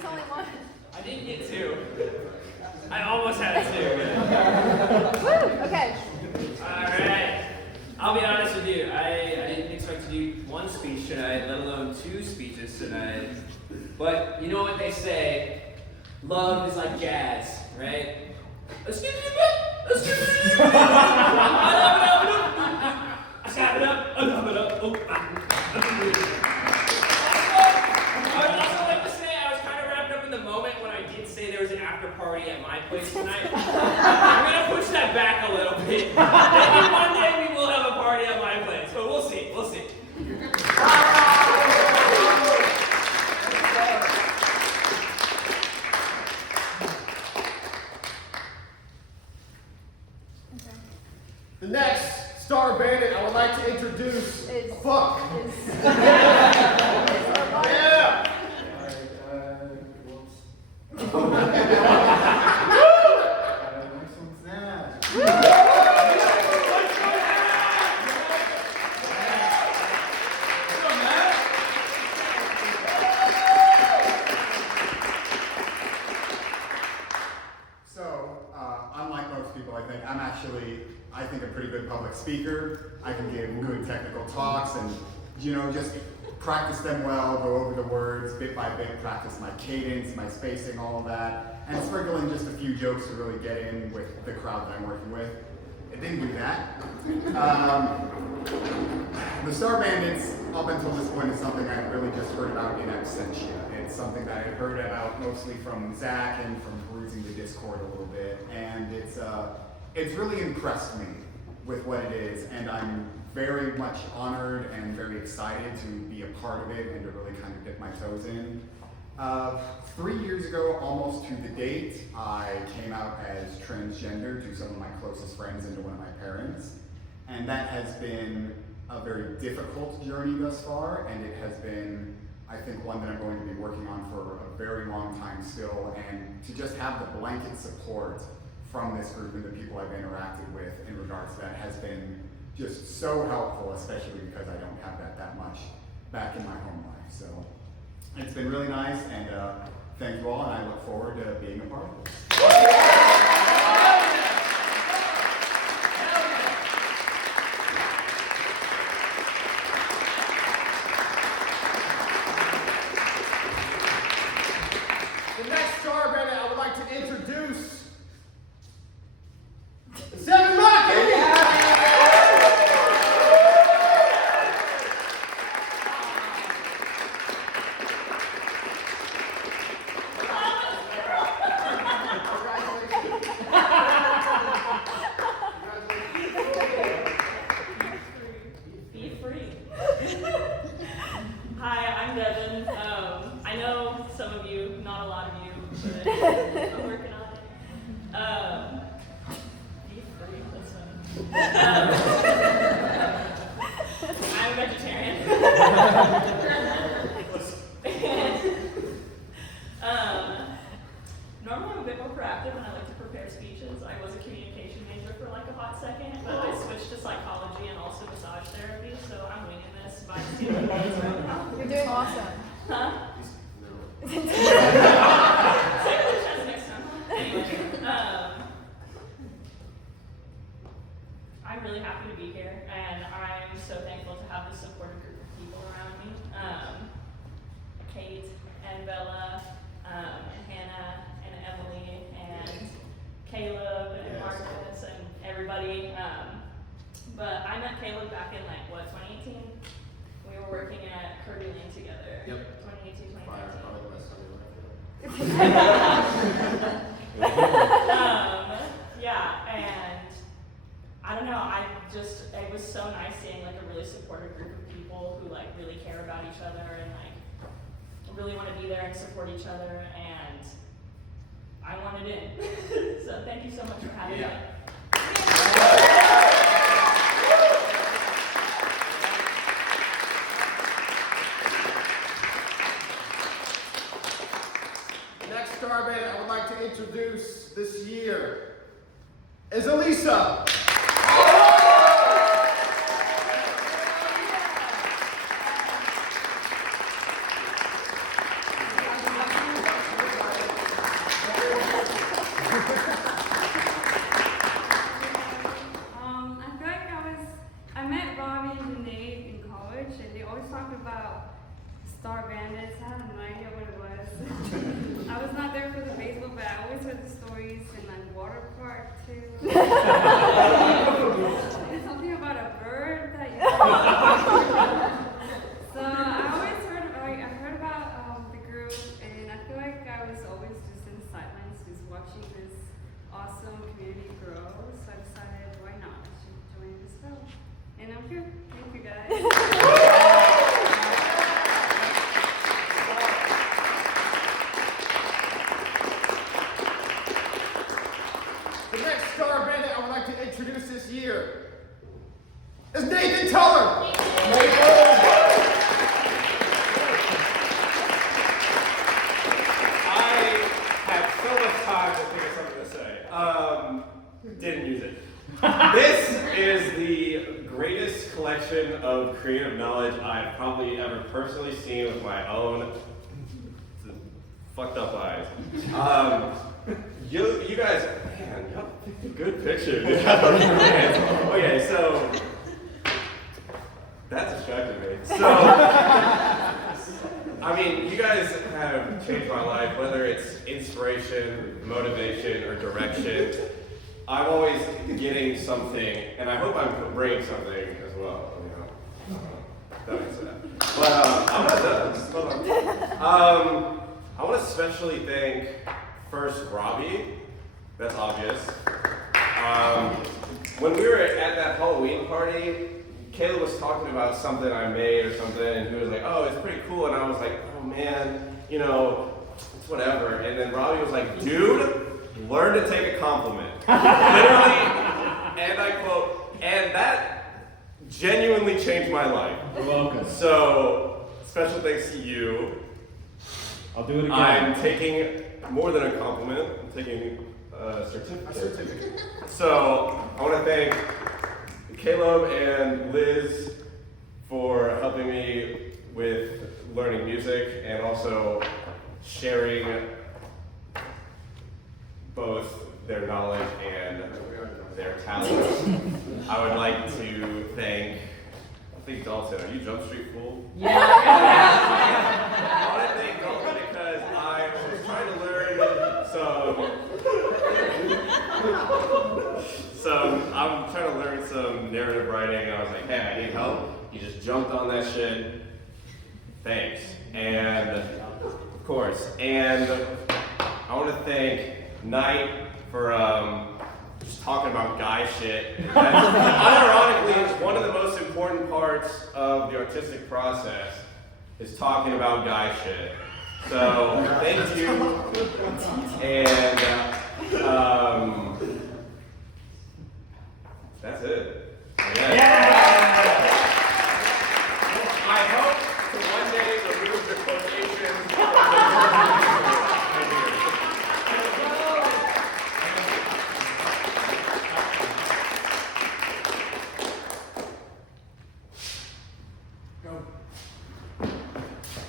only one. I didn't get two. I almost had two. Woo! Okay. Alright. I'll be honest with you. I didn't expect to do one speech tonight, let alone two speeches tonight. But you know what they say? Love is like jazz, right? Excuse me, but I would also like to say I was kind of wrapped up in the moment when I did say there was an after party at my place tonight. I'm gonna push that back a little bit. Maybe one day we will have a party at my place, but we'll see. We'll see. The next star bandit I would like to introduce. Fuck. Yeah. Next one's Nash. Unlike most people, I think a pretty good public speaker. I can give good technical talks and, just practice them well, go over the words bit by bit, practice my cadence, my spacing, all of that, and sprinkle in just a few jokes to really get in with the crowd that I'm working with. It didn't do that. The Star Bandits, up until this point, is something I really just heard about in absentia. It's something that I heard about mostly from Zach and from perusing the Discord a little bit, and it's really impressed me with what it is, and I'm very much honored and very excited to be a part of it and to really kind of dip my toes in. 3 years ago, almost to the date, I came out as transgender to some of my closest friends and to one of my parents, and that has been a very difficult journey thus far, and it has been, I think, one that I'm going to be working on for a very long time still, and to just have the blanket support from this group and the people I've interacted with in regards to that has been just so helpful, especially because I don't have that much back in my home life. So it's been really nice, and thank you all, and I look forward to being a part of this. The next star bandit I would like to introduce is Seven Rocky! Be free. Hi, I'm Devin. I know some of you, not a lot of you, but I'm working on it. Be free, that's funny. I'm a vegetarian. Normally I'm a bit more proactive and I like to prepare speeches. I was a communication major for like a hot second, but I switched to psychology and also massage therapy, so I'm winging this by stealing days right now. You're doing awesome. Huh? Say with the chest next time. Anyway, I'm really happy to be here, and I'm so thankful to have this supportive group of people around me. Kate and Bella, and Hannah and Emily and Caleb and Marcus and everybody. But I met Caleb back in 2018? We were working at Kirby Lane together. Yep. 2018, 2019. Probably the best time of Yeah, and I don't know, it was so nice seeing a really supportive group of people who really care about each other and really want to be there and support each other, and I wanted in. So thank you so much for having me. Next star bandit I would like to introduce this year is Elisa. I feel like I met Bobby and Nate in college, and they always talked about Star Bandits. I had no idea what it was. I was not there for the baseball, but I always heard the stories in water park too. There's something about a bird that you. So I always heard about the group, and I feel like I was always just inside and I'm here. Thank you guys. The next star bandit I would like to introduce this year is Nathan Tuller. I had so much time to think of something to say. Didn't use it. This is the greatest collection of creative knowledge I've probably ever personally seen with my own fucked up eyes. You guys, man, y'all picked a good picture. Okay, so that distracted me. So, I mean, you guys have changed my life, whether it's inspiration, motivation, or direction. I'm always getting something, and I hope I'm bringing something as well. You know, that makes sense. But I'm not done. Hold on. I want to especially thank first Robbie. That's obvious. When we were at that Halloween party, Caleb was talking about something I made or something, and he was like, "Oh, it's pretty cool," and I was like, "Oh man, you know, it's whatever." And then Robbie was like, "Dude, learn to take a compliment." Literally, and I quote, and that genuinely changed my life. You're welcome. So, special thanks to you. I'll do it again. I'm taking more than a compliment. I'm taking a certificate. So, I want to thank Caleb and Liz for helping me with learning music and also sharing both their knowledge and their talents. I would like to thank, I think Dalton, are you Jump Street Fool? Yeah. I want to thank Dalton because I was trying to learn I'm trying to learn some narrative writing, and I was like, hey, I need help. He just jumped on that shit. Thanks. And of course, and I want to thank Knight for just talking about guy shit. That, unironically, is one of the most important parts of the artistic process, is talking about guy shit. So, thank you. And, that's it. Yeah. I hope to one day remove the quotations from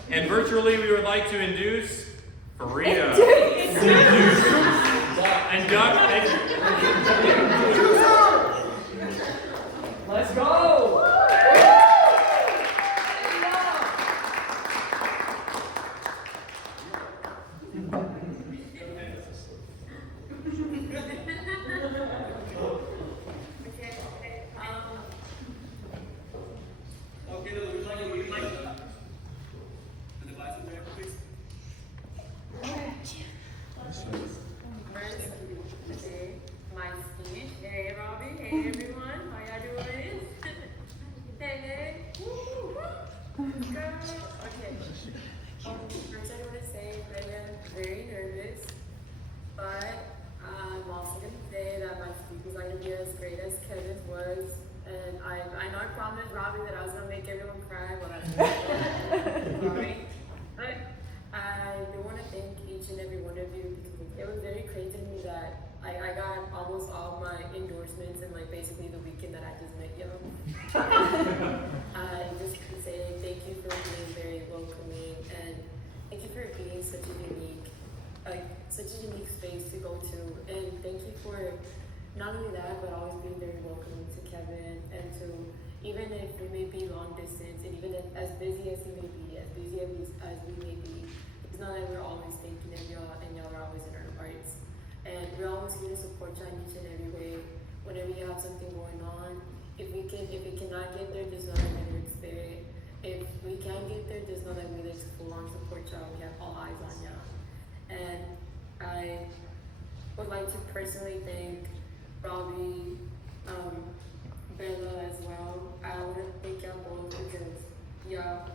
And virtually, we would like to induce Faria. And Doug. Let's go! My speech. Hey Robbie, hey everyone, how y'all doing? Hey. Girl. Okay. First I want to say that I'm very nervous, but I'm also going to say that my speech was going to be as great as Kevin's was. And I know I promised Robbie that I was going to make everyone cry, but that's sorry. But I do want to thank each and every one of you because it was very crazy to me that I got almost all my endorsements in like basically the weekend that I just met y'all. Just to say thank you for being very welcoming and thank you for being such a unique space to go to, and thank you for not only that but always being very welcoming to Kevin and to even if we may be long distance and even as busy as he may be, as busy as we may be, it's not that we're always thinking of y'all and y'all are always in our hearts. And we're always here to support you in each and every way. Whenever you have something going on, if we cannot get there, just know that we're there. If we can get there, just know that we're there to full on support y'all. We have all eyes on y'all. And I would like to personally thank Robbie, Bella as well. I want to thank y'all both because y'all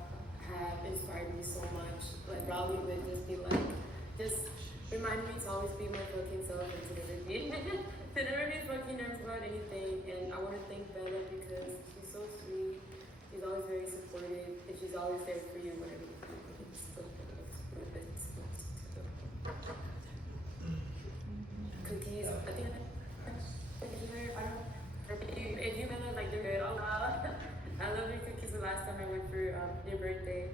have inspired me so much. Like Robbie would just be like, just remind me to always be my fucking self and to never be fucking nervous about anything. And I want to thank Bella because she's so sweet. She's always very supportive and she's always there for you whenever you need cookies. I think if you met her, like they're good. Oh wow. I love your cookies the last time I went for your birthday.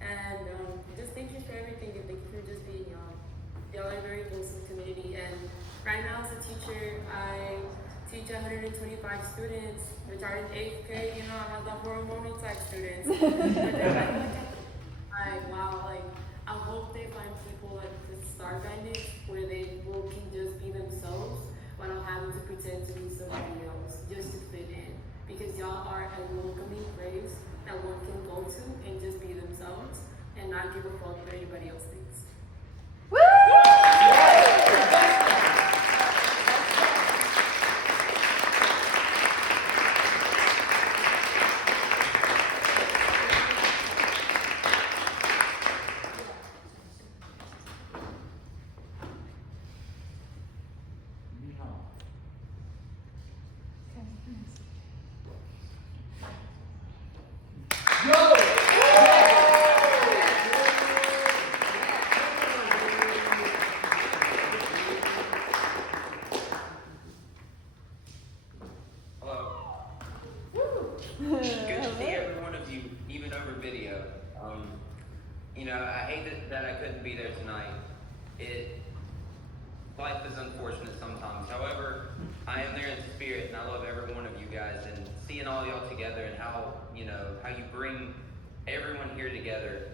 And just thank you for everything and thank you for just being y'all. Y'all are a very wholesome community. And right now as a teacher, I teach 125 students, which are in 8th grade. You know, I have the hormonal type students. Wow, like I hope they find people like the Star Bandits where they can just be themselves without having to pretend to be somebody else just to fit in. Because y'all are a welcoming place that one can go to and just be themselves and not give a fuck what anybody else thinks. Good to see every one of you, even over video. You know, I hate that I couldn't be there tonight. Life is unfortunate sometimes. However, I am there in spirit, and I love every one of you guys. And seeing all y'all together, and how you bring everyone here together,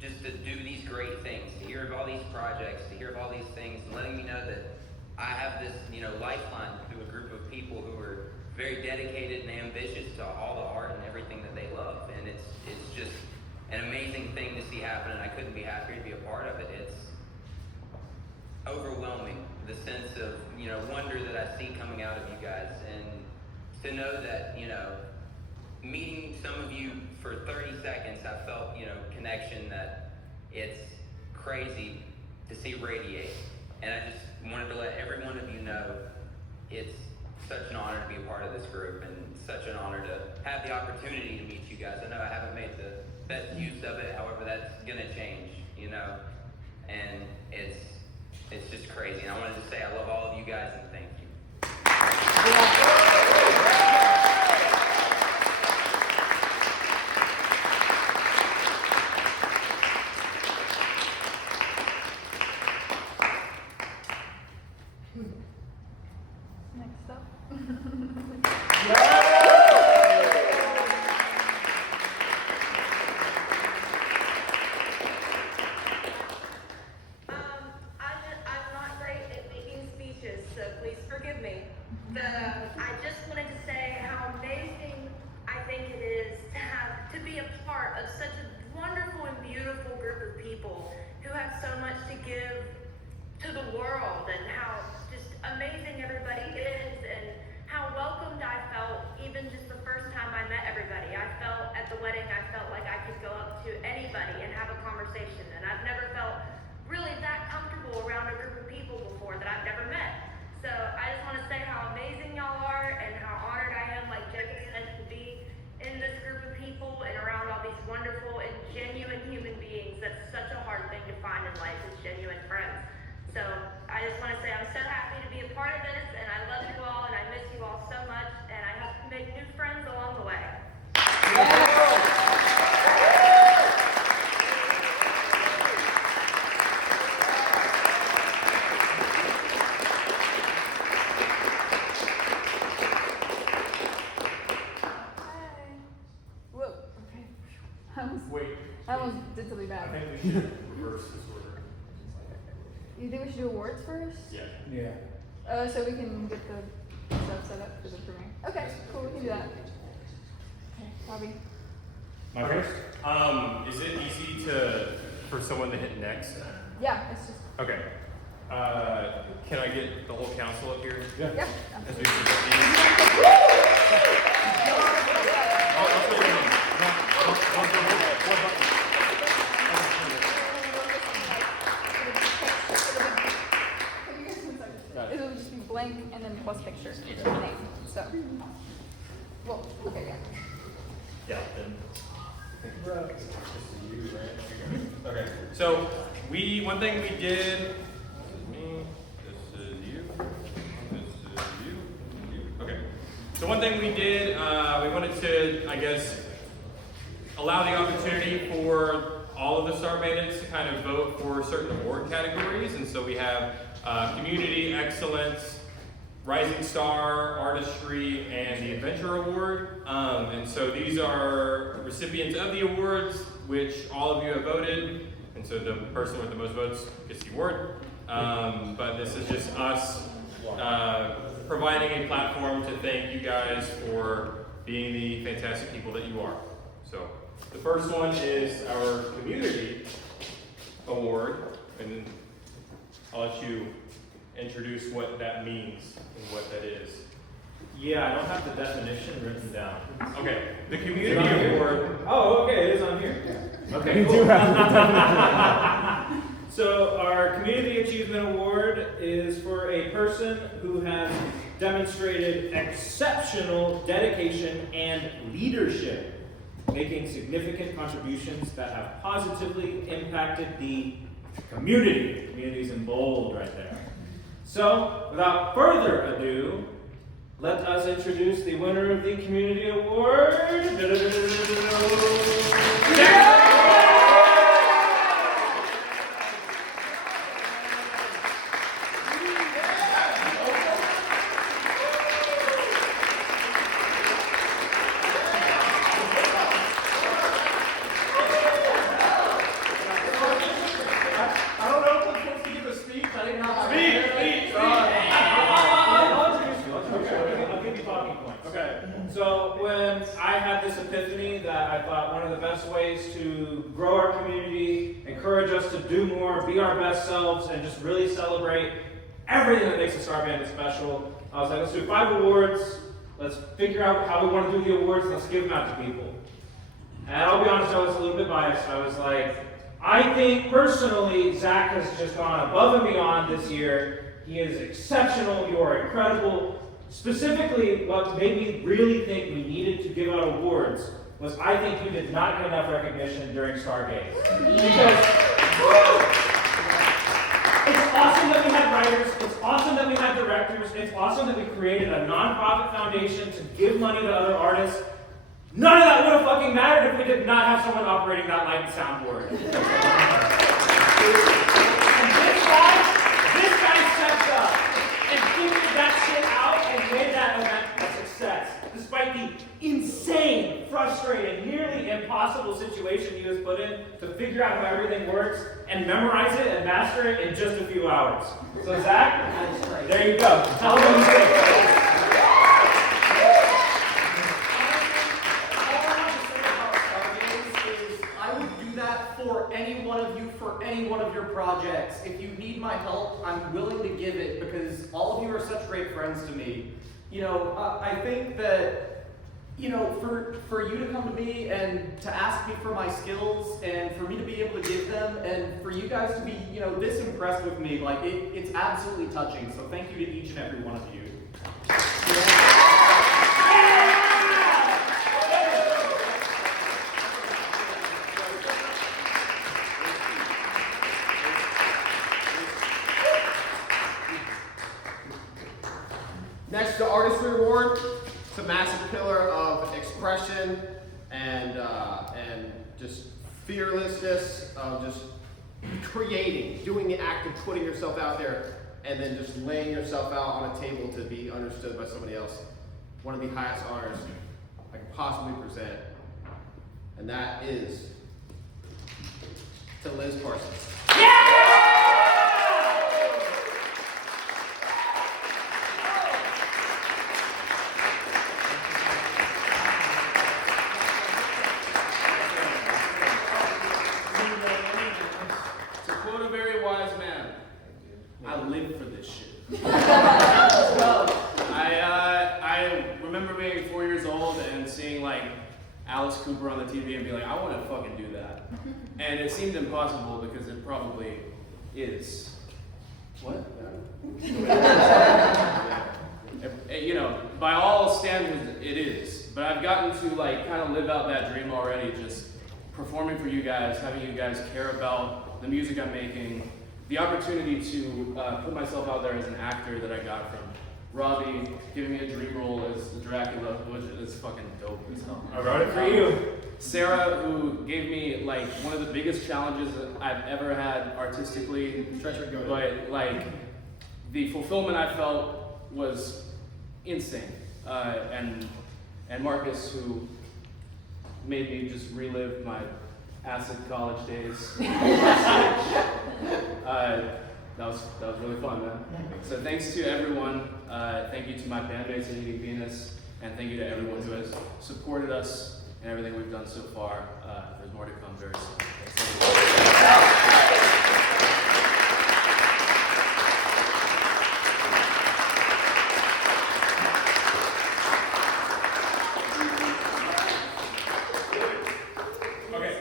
just to do these great things, to hear of all these projects, to hear of all these things, and letting me know that I have this, lifeline through a group of people who are very dedicated and ambitious to all the art and everything that they love. And it's just an amazing thing to see happen, and I couldn't be happier to be a part of it. It's overwhelming, the sense of, wonder that I see coming out of you guys, and to know that, meeting some of you for 30 seconds, I felt, connection that it's crazy to see radiate. And I just wanted to let every one of you know it's such an honor to be a part of this group, and such an honor to have the opportunity to meet you guys. I know I haven't made the best use of it, however that's gonna change, and it's just crazy. And I wanted to say I love all of you guys and thank you. Next up. I'm not great at making speeches, so please forgive me. I just wanted to say how amazing I think it is to be a part of such a wonderful and beautiful group of people who have so much to give to the world, and how just amazing everybody is, and how welcomed I felt even just the first time I met everybody. I felt at the wedding, I felt like I could go up to anybody and have a conversation, and I've never felt really that comfortable around a group of people before that I've never met. So I just want to say how amazing y'all are, and how honored I am, like Jacob said, to be in this group of people and around all these wonderful and genuine human beings. That's such a hard thing to find in life, is genuine friends. So I just want to say I'm so happy to be a part of this, and I love you all, and I miss you all so much, and I hope to make new friends along the way. Whoa. Okay. I almost did something bad. I think we should reverse this order. You think we should do awards first? Yeah. So we can get the stuff set up for the premiere. Okay, cool. We can do that. Okay, Bobby. My first? Is it easy for someone to hit next? Yeah, it's just. Okay. can I get the whole council up here? Yeah. Yeah. As we present these? I'll say your names. It will just be blank and then plus picture, name. So, well, okay, yeah. Yeah, then. Okay, so one thing we did, this is me, this is you, this is you. Okay. So one thing we did, we wanted to, I guess, allow the opportunity for all of the Star Bandits to kind of vote for certain award categories, and so we have Community Excellence, Rising Star, Artistry, and the Adventure Award. And so these are recipients of the awards, which all of you have voted, and so the person with the most votes gets the award. But this is just us providing a platform to thank you guys for being the fantastic people that you are. So the first one is our Community Award, and I'll let you introduce what that means and what that is. Yeah, I don't have the definition written down. Okay, the Community Award. Oh, okay, it is on here. Yeah. Okay, We cool. do have the definition. So our Community Achievement Award is for a person who has demonstrated exceptional dedication and leadership, making significant contributions that have positively impacted the community. Community's in bold right there. So, without further ado, let us introduce the winner of the Community Award. I don't know if I'm supposed to give a speech. I didn't have my I'll give you talking points. Okay. So when I had this epiphany that I thought one of the best ways to grow our community, encourage us to do more, be our best selves, and just really celebrate everything that makes the Star Bandit special, I was like, let's do 5 awards. Let's figure out how we want to do the awards, and let's give them out to people. And I'll be honest, I was a little bit biased. I was like, I think personally, Zach has just gone above and beyond this year. He is exceptional. You are incredible. Specifically, what made me really think we needed to give out awards was I think you did not get enough recognition during Stargaze. Because it's awesome that we had writers, it's awesome that we had directors, it's awesome that we created a nonprofit foundation to give money to other artists. None of that would have fucking mattered if we did not have someone operating that light and soundboard. And this guy stepped up and figured that shit out and made that event a success. Despite the insane, frustrating, nearly impossible situation he was put in to figure out how everything works and memorize it and master it in just a few hours. So Zach, there you go. Tell them what you think. For any one of you, for any one of your projects. If you need my help, I'm willing to give it because all of you are such great friends to me. You know, I think that, you know, for you to come to me and to ask me for my skills and for me to be able to give them and for you guys to be, you know, this impressed with me, like it's absolutely touching. So thank you to each and every one of you. Next, the Artistry Award. It's a massive pillar of expression and just fearlessness of just creating, doing the act of putting yourself out there, and then just laying yourself out on a table to be understood by somebody else. One of the highest honors I can possibly present, and that is to Liz Parsons. To quote a very wise man, I live for this shit. I remember being 4 years old and seeing like Alice Cooper on the TV and be like, I want to fucking do that. And it seemed impossible because it probably is. What? You know, by all standards, it is. But I've gotten to like kind of live out that dream already, just performing for you guys, having you guys care about the music I'm making, the opportunity to put myself out there as an actor that I got from Robbie, giving me a dream role as Dracula, which is fucking dope as hell. I wrote it for you. Sarah, who gave me like one of the biggest challenges that I've ever had artistically, but like the fulfillment I felt was insane. And Marcus, who made me just relive my acid college days. That was really fun, man. So thanks to everyone. Thank you to my bandmates at Eating Venus, and thank you to everyone who has supported us and everything we've done so far. There's more to come very soon. Okay,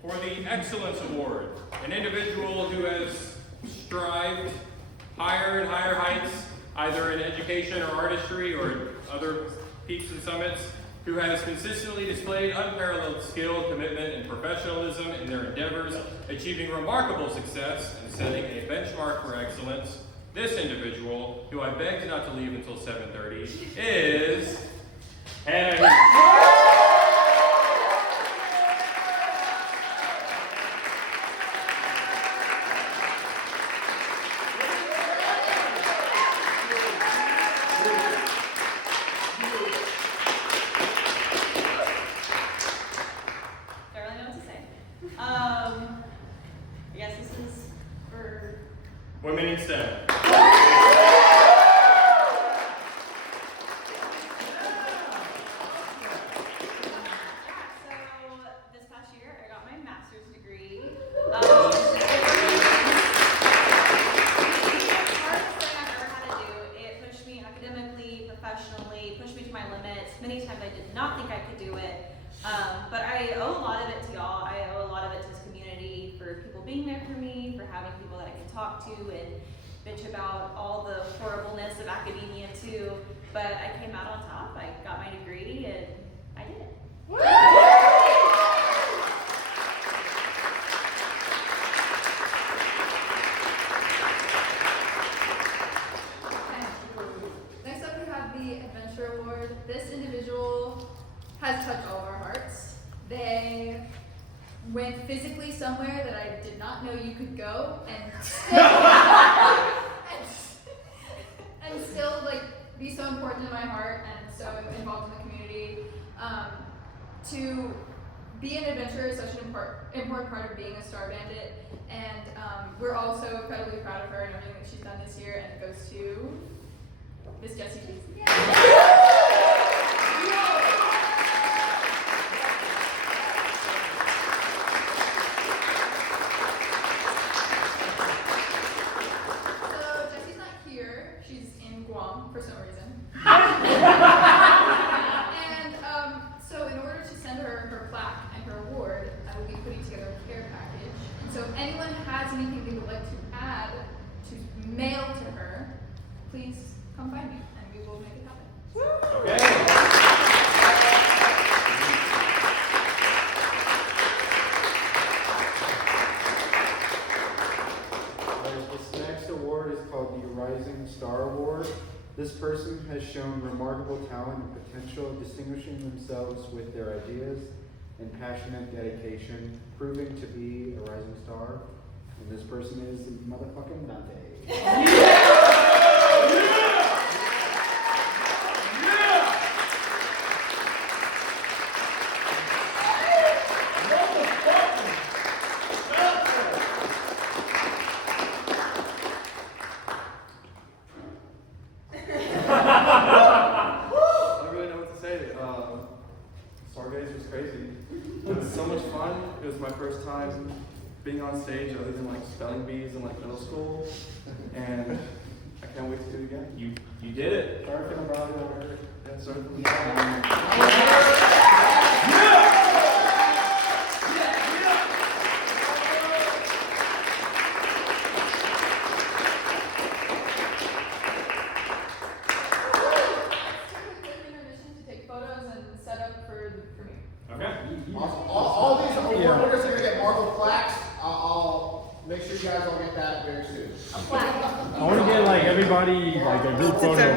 for the Excellence Award, an individual who has strived higher and higher heights, either in education or artistry or other peaks and summits, who has consistently displayed unparalleled skill, commitment, and professionalism in their endeavors, achieving remarkable success and setting a benchmark for excellence. This individual, who I begged not to leave until 7:30, is Henry. I guess this is for Women in STEM. So this past year, I got my master's degree. The hardest thing I've ever had to do. It pushed me academically, professionally, pushed me to my limits. Many times I did not think I could do it. But I owe a lot of it to y'all. I owe a lot of it to this community, for people being there for me, for having people that I can talk to and bitch about all the horribleness of academia too. But I came out on top. I got my degree and I did it. Next up, we have the Adventure Award. This individual has touched all of our hearts. They went physically somewhere that I did not know you could go, and still like be so important in my heart and so involved in the community. To be an adventurer is such an important part of being a Star Bandit, and we're also incredibly proud of her and everything that she's done this year, and it goes to Miss Jessie G. So Jessie's not here. She's in Guam for some reason. And so in order to send her her plaque and her award, I will be putting together a care package. And so if anyone has anything they would like to add to mail to her, please come find me and we will make it happen. Okay. This next award is called the Rising Star Award. This person has shown remarkable talent and potential, distinguishing themselves with their ideas and passionate dedication, proving to be a rising star. And this person is motherfucking Dante. I don't really know what to say. Stargaze was crazy. It was so much fun. It was my first time being on stage other than like spelling bees in like middle school. And I did it. Sorry for the body over. Yeah, sorry for the Intermission to take photos and set up for the premiere. Okay. Awesome. All these award winners are gonna get marble plaques. I'll make sure you guys all get that very soon. I want to get like everybody like a group photo.